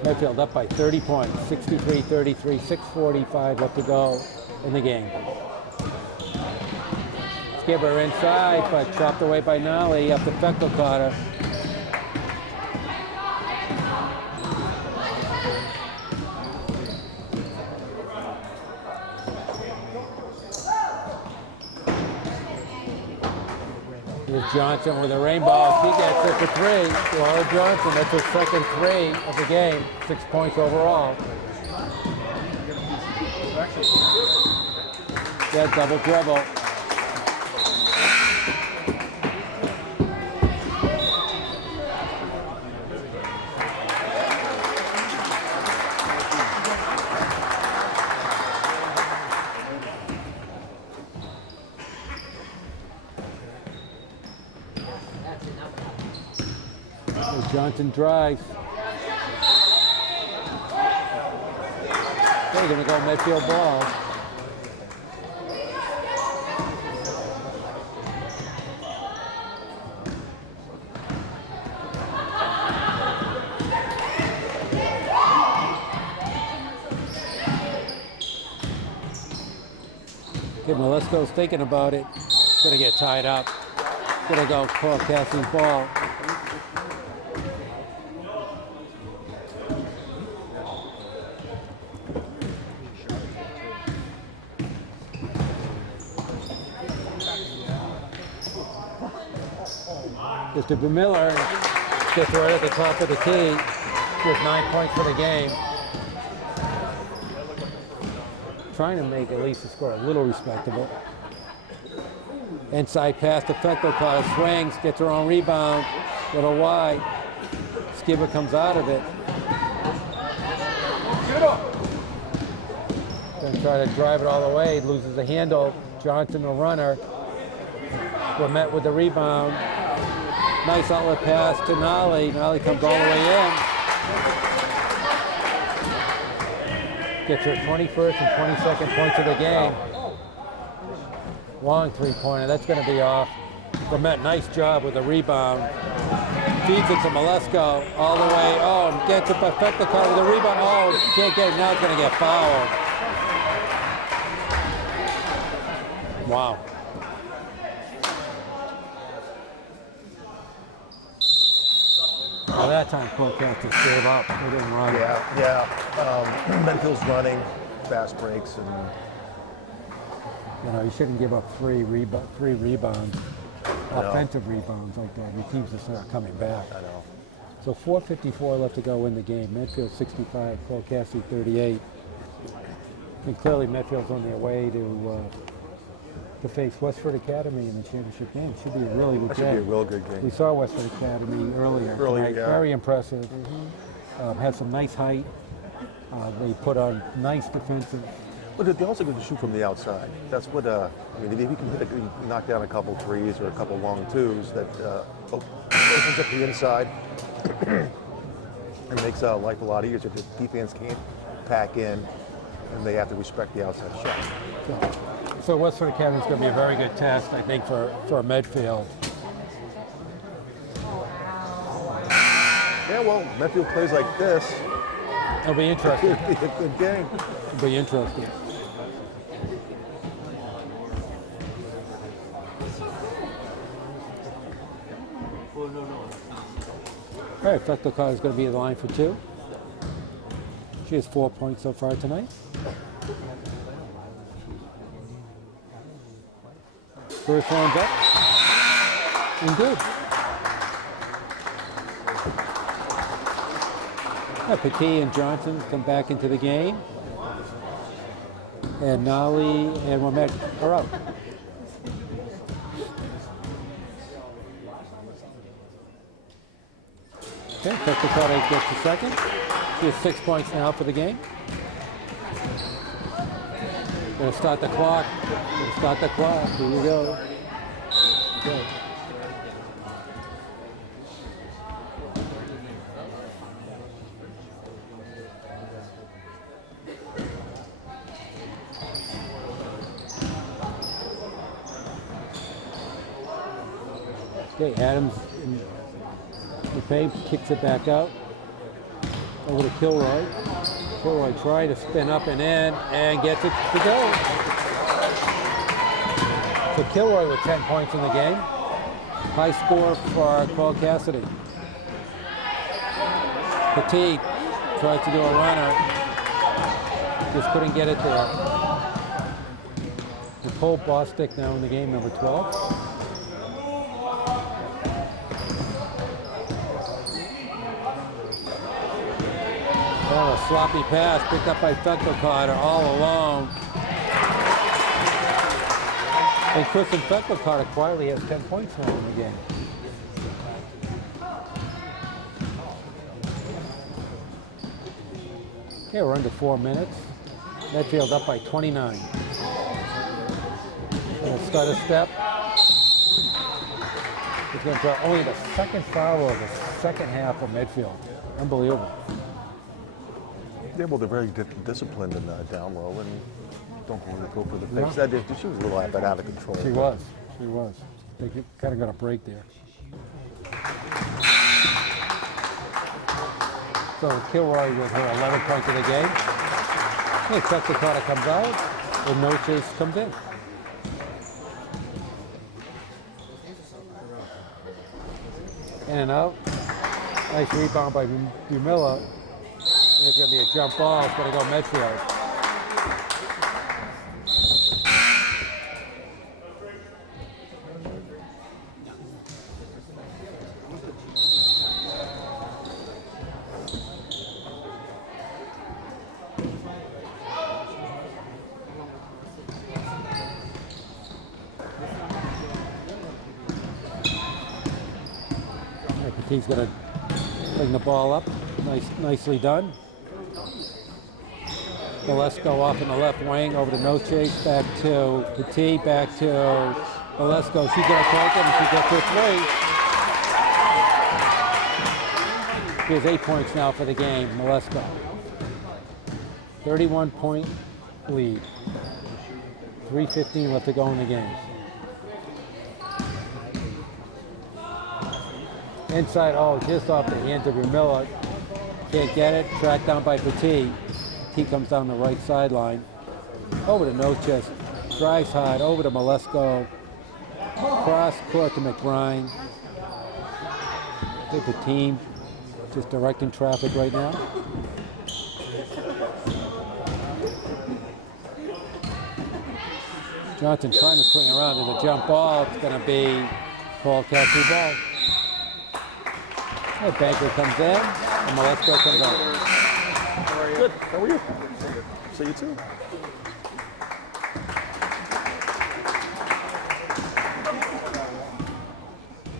Medfield up by 30 points, 63-33, 6:45 left to go in the game. Skibber inside, but chopped away by Nally up to Fechtelkotter. Here's Johnson with a rainbow. She gets it for 3. Laura Johnson, that's her second 3 of the game. 6 points overall. Yeah, double dribble. Johnson drives. They're going to go Medfield ball. Okay, Malesko's thinking about it. Gonna get tied up. Gonna go call Cassidy's ball. Mr. Miller gets right at the top of the key with 9 points for the game. Trying to make at least the score a little respectable. Inside pass to Feckelcar, swings, gets her own rebound, little wide. Skibber comes out of it. Gonna try to drive it all the way, loses the handle. Johnson, the runner. We're met with the rebound. Nice outlet pass to Nolly. Nolly comes all the way in. Gets her 21st and 22nd points of the game. Long three-pointer, that's going to be off. Vermette, nice job with the rebound. Feeds it to Malesko all the way. Oh, gets it by Feckelcar with the rebound. Oh, can't get it. Now it's going to get fouled. Wow. Well, that time Coyle can't just gave up. They didn't run. Yeah. Medfield's running, fast breaks, and you know, you shouldn't give up three rebounds, offensive rebounds like that. Your teams will start coming back. I know. So 4:54 left to go in the game. Medfield 65, Coyle Cassidy 38. And clearly Medfield's on their way to face Westford Academy in the championship game. Should be a really good That game. should be a real good game. We saw Westford Academy earlier. Tonight. Yeah. Very impressive. Had some nice height. They put on nice defensive. But they're also going to shoot from the outside. That's what, I mean, if you can knock down a couple threes or a couple long twos, that opens up the inside and makes life a lot easier. If the defense can't pack in, and they have to respect the outside shot. So Westford Academy is going to be a very good test, I think, for Medfield. Yeah, well, Medfield plays like this. It'll be interesting. It'll be a good game. It'll be interesting. All right, Feckelcar is going to be in the line for two. She has 4 points so far tonight. First one's up. And good. Petit and Johnson come back into the game. And Nolly and Womet are out. Okay, Feckelcar gets the second. She has 6 points now for the game. Gonna start the clock. Here you go. Go. Okay, Adams in the paint, kicks it back out. Over to Kilroy. Kilroy trying to spin up and in and gets it to go. So Kilroy with 10 points in the game. High score for Coyle Cassidy. Petit tried to do a runner. Just couldn't get it there. Nicole Bostic now in the game, number 12. Oh, a sloppy pass picked up by Feckelcar all alone. And Kristen Feckelcar quietly has 10 points now in the game. Okay, we're under 4 minutes. Medfield up by 29. Gonna start a step. It's going to draw only the second foul of the second half of Medfield. Unbelievable. Yeah, well, they're very disciplined and down low and don't go for the face. She was a little bit out of control. She was. They kind of got a break there. So Kilroy with her 11 points of the game. Hey, Feckelcar comes out and no chase comes in. In and out. Nice rebound by Bumilla. There's going to be a jump ball. It's going to go Medfield. He's going to bring the ball up. Nicely done. Malesko off in the left wing, over to No Chase, back to Petit, back to Malesko. She's going to take it, and she gets her three. She has 8 points now for the game, Malesko. 31-point lead. 3:15 left to go in the game. Inside, oh, just off the hands of Miller. Can't get it. Tracked down by Petit. He comes down the right sideline. Over to No Chest. Drives hard. Over to Malesko. Cross court to McBride. I think the team just directing traffic right now. Johnson trying to swing around. There's a jump ball. It's going to be Paul Cassidy ball. And Banker comes in, and Malesko comes out. Good. How are you? See you too.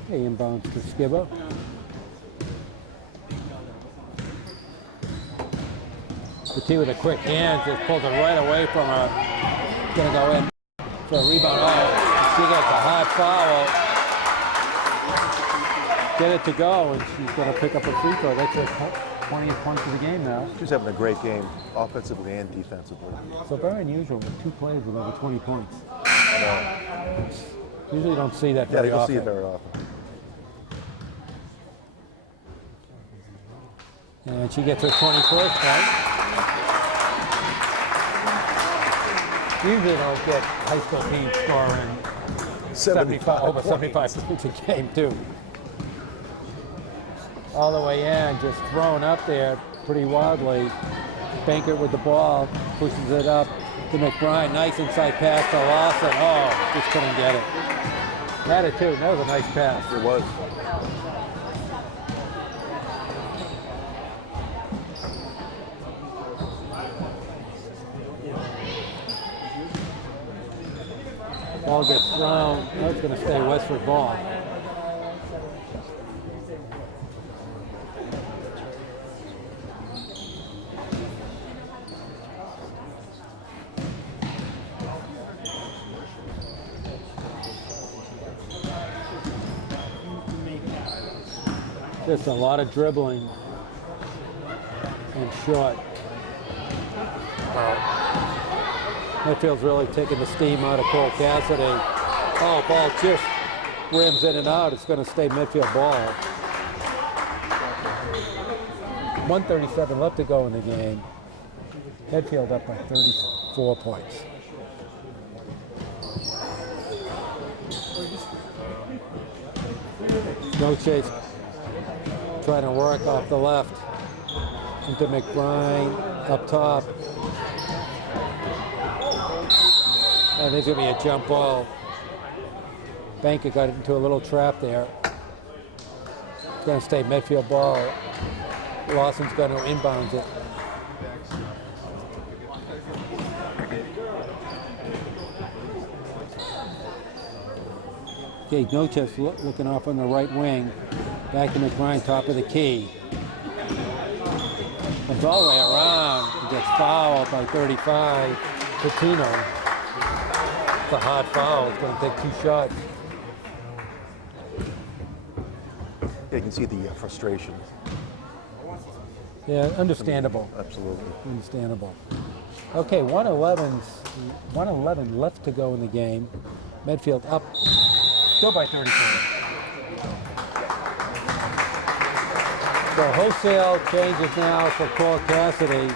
Hey, inbounds to Skibbo. The team with a quick hand just pulls it right away from her. Going to go in for a rebound. Oh, she gets a hard foul. Get it to go, and she's going to pick up a free throw. That's her 20th point of the game now. She's having a great game, offensively and defensively. So very unusual with two players with over 20 points. I know. Usually you don't see that very you don't often. see it very often. And she gets her 21st point. Usually they don't get high school teams scoring 75, over 75 points a game, too. All the way in, just thrown up there pretty wildly. Banker with the ball, pushes it up to McBride. Nice inside pass to Lawson. Oh, just couldn't get it. Had it too. That was a nice pass. It was. Ball gets thrown. That's going to stay Westford ball. Just a lot of dribbling and short. Medfield's really taking the steam out of Cole Cassidy. Oh, ball just rims in and out. It's going to stay Medfield ball. 1:37 left to go in the game. Medfield up by 34 points. No Chase trying to work off the left into McBride up top. And there's going to be a jump ball. Banker got into a little trap there. It's going to stay Medfield ball. Lawson's going to inbound it. Okay, No Chest looking off on the right wing. Back to McBride, top of the key. Comes all the way around. He gets fouled by 35. Patino. It's a hard foul. It's going to take 2 shots. Yeah, you can see the frustration. Yeah, understandable. Absolutely. Understandable. Okay, 111 left to go in the game. Medfield up. Still by 34. So wholesale changes now for Cole Cassidy,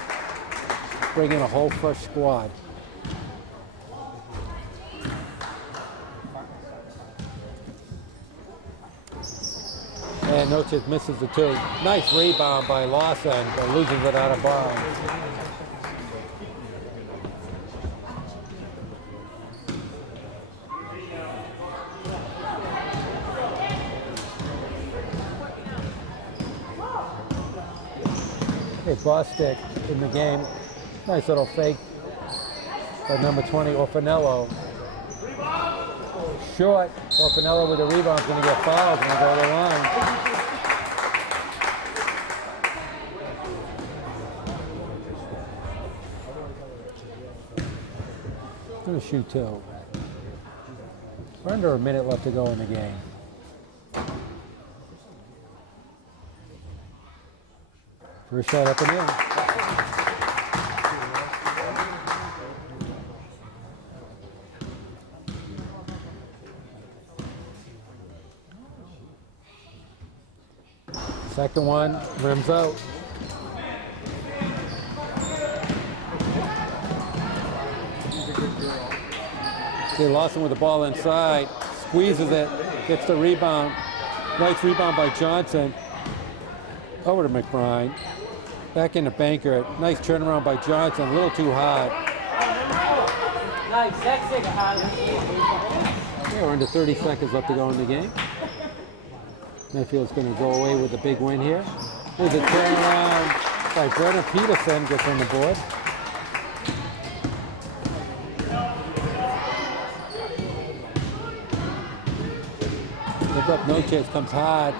bringing a whole fresh squad. And Noches misses the two. Nice rebound by Lawson, but loses it out of bounds. Okay, Bostic in the game. Nice little fake by number 20, Orfanello. Short. Orfanello with a rebound is going to get fouled and go to the line. Going to shoot two. We're under a minute left to go in the game. First shot up and in. Second one, rims out. Okay, Lawson with the ball inside, squeezes it, gets the rebound. Nice rebound by Johnson. Over to McBride. Back into Bankert. Nice turnaround by Johnson, a little too hard. Yeah, we're under 30 seconds left to go in the game. Medfield's going to go away with a big win here. There's a turnaround by Brennan Peterson, gets on the board. Lift up Noches, comes hard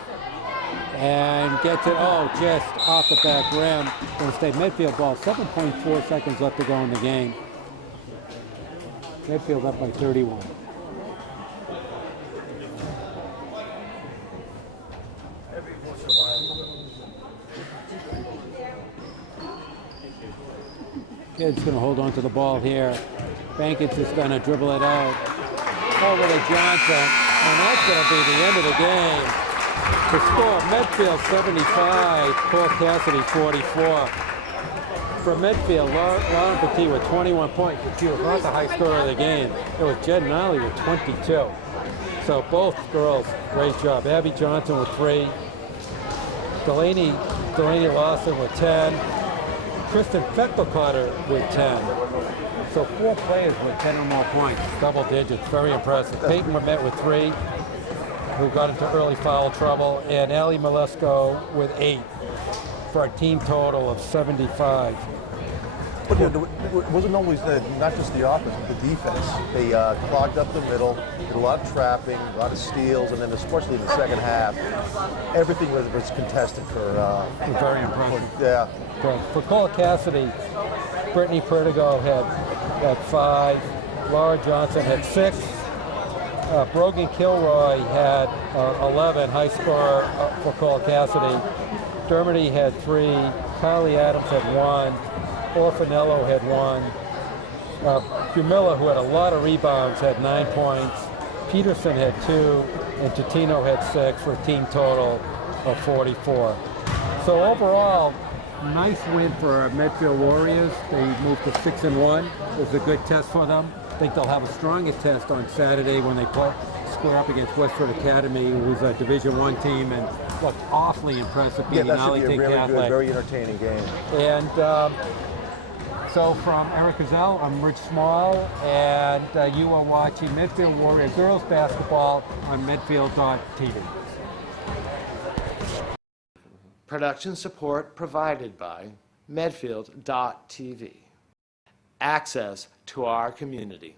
and gets it, just off the back rim. Going to stay Medfield ball, 7.4 seconds left to go in the game. Medfield up by 31. Kid's going to hold on to the ball here. Bankett's just going to dribble it out. Over to Johnson, and that's going to be the end of the game. The score, Medfield 75, Paul Cassidy 44. For Medfield, Lauren Petit with 21 points. She was not the high scorer of the game. It was Jen Nolly with 22. So both girls, great job. Abby Johnson with 3. Delaney Lawson with 10. Kristen Feckelcotter with 10. So 4 players with 10 or more points, double digits, very impressive. Peyton Mermet with 3, who got into early foul trouble, and Ali Malesko with 8, for a team total of 75. But it wasn't always not just the offense, but the defense. They clogged up the middle, did a lot of trapping, a lot of steals, and then especially in the second half, everything was contested for. Very impressive. Yeah. For Cole Cassidy, Brittany Perdigo had 5, Laura Johnson had 6, Brogan Kilroy had 11, high scorer for Cole Cassidy. Dermody had 3, Kylie Adams had 1, Orfanello had 1, Dumilla, who had a lot of rebounds, had 9 points, Peterson had 2, and Totino had 6, for a team total of 44. So overall, nice win for our Medfield Warriors. They moved to 6-1. It was a good test for them. I think they'll have a stronger test on Saturday when they square up against Westford Academy, who's a Division I team, and looked awfully impressive. Yeah, that should be a really good, very entertaining game. And so from Eric Gazelle, I'm Rich Small, and you are watching Medfield Warrior Girls Basketball on Medfield.tv. Production support provided by Medfield.tv. Access to our community.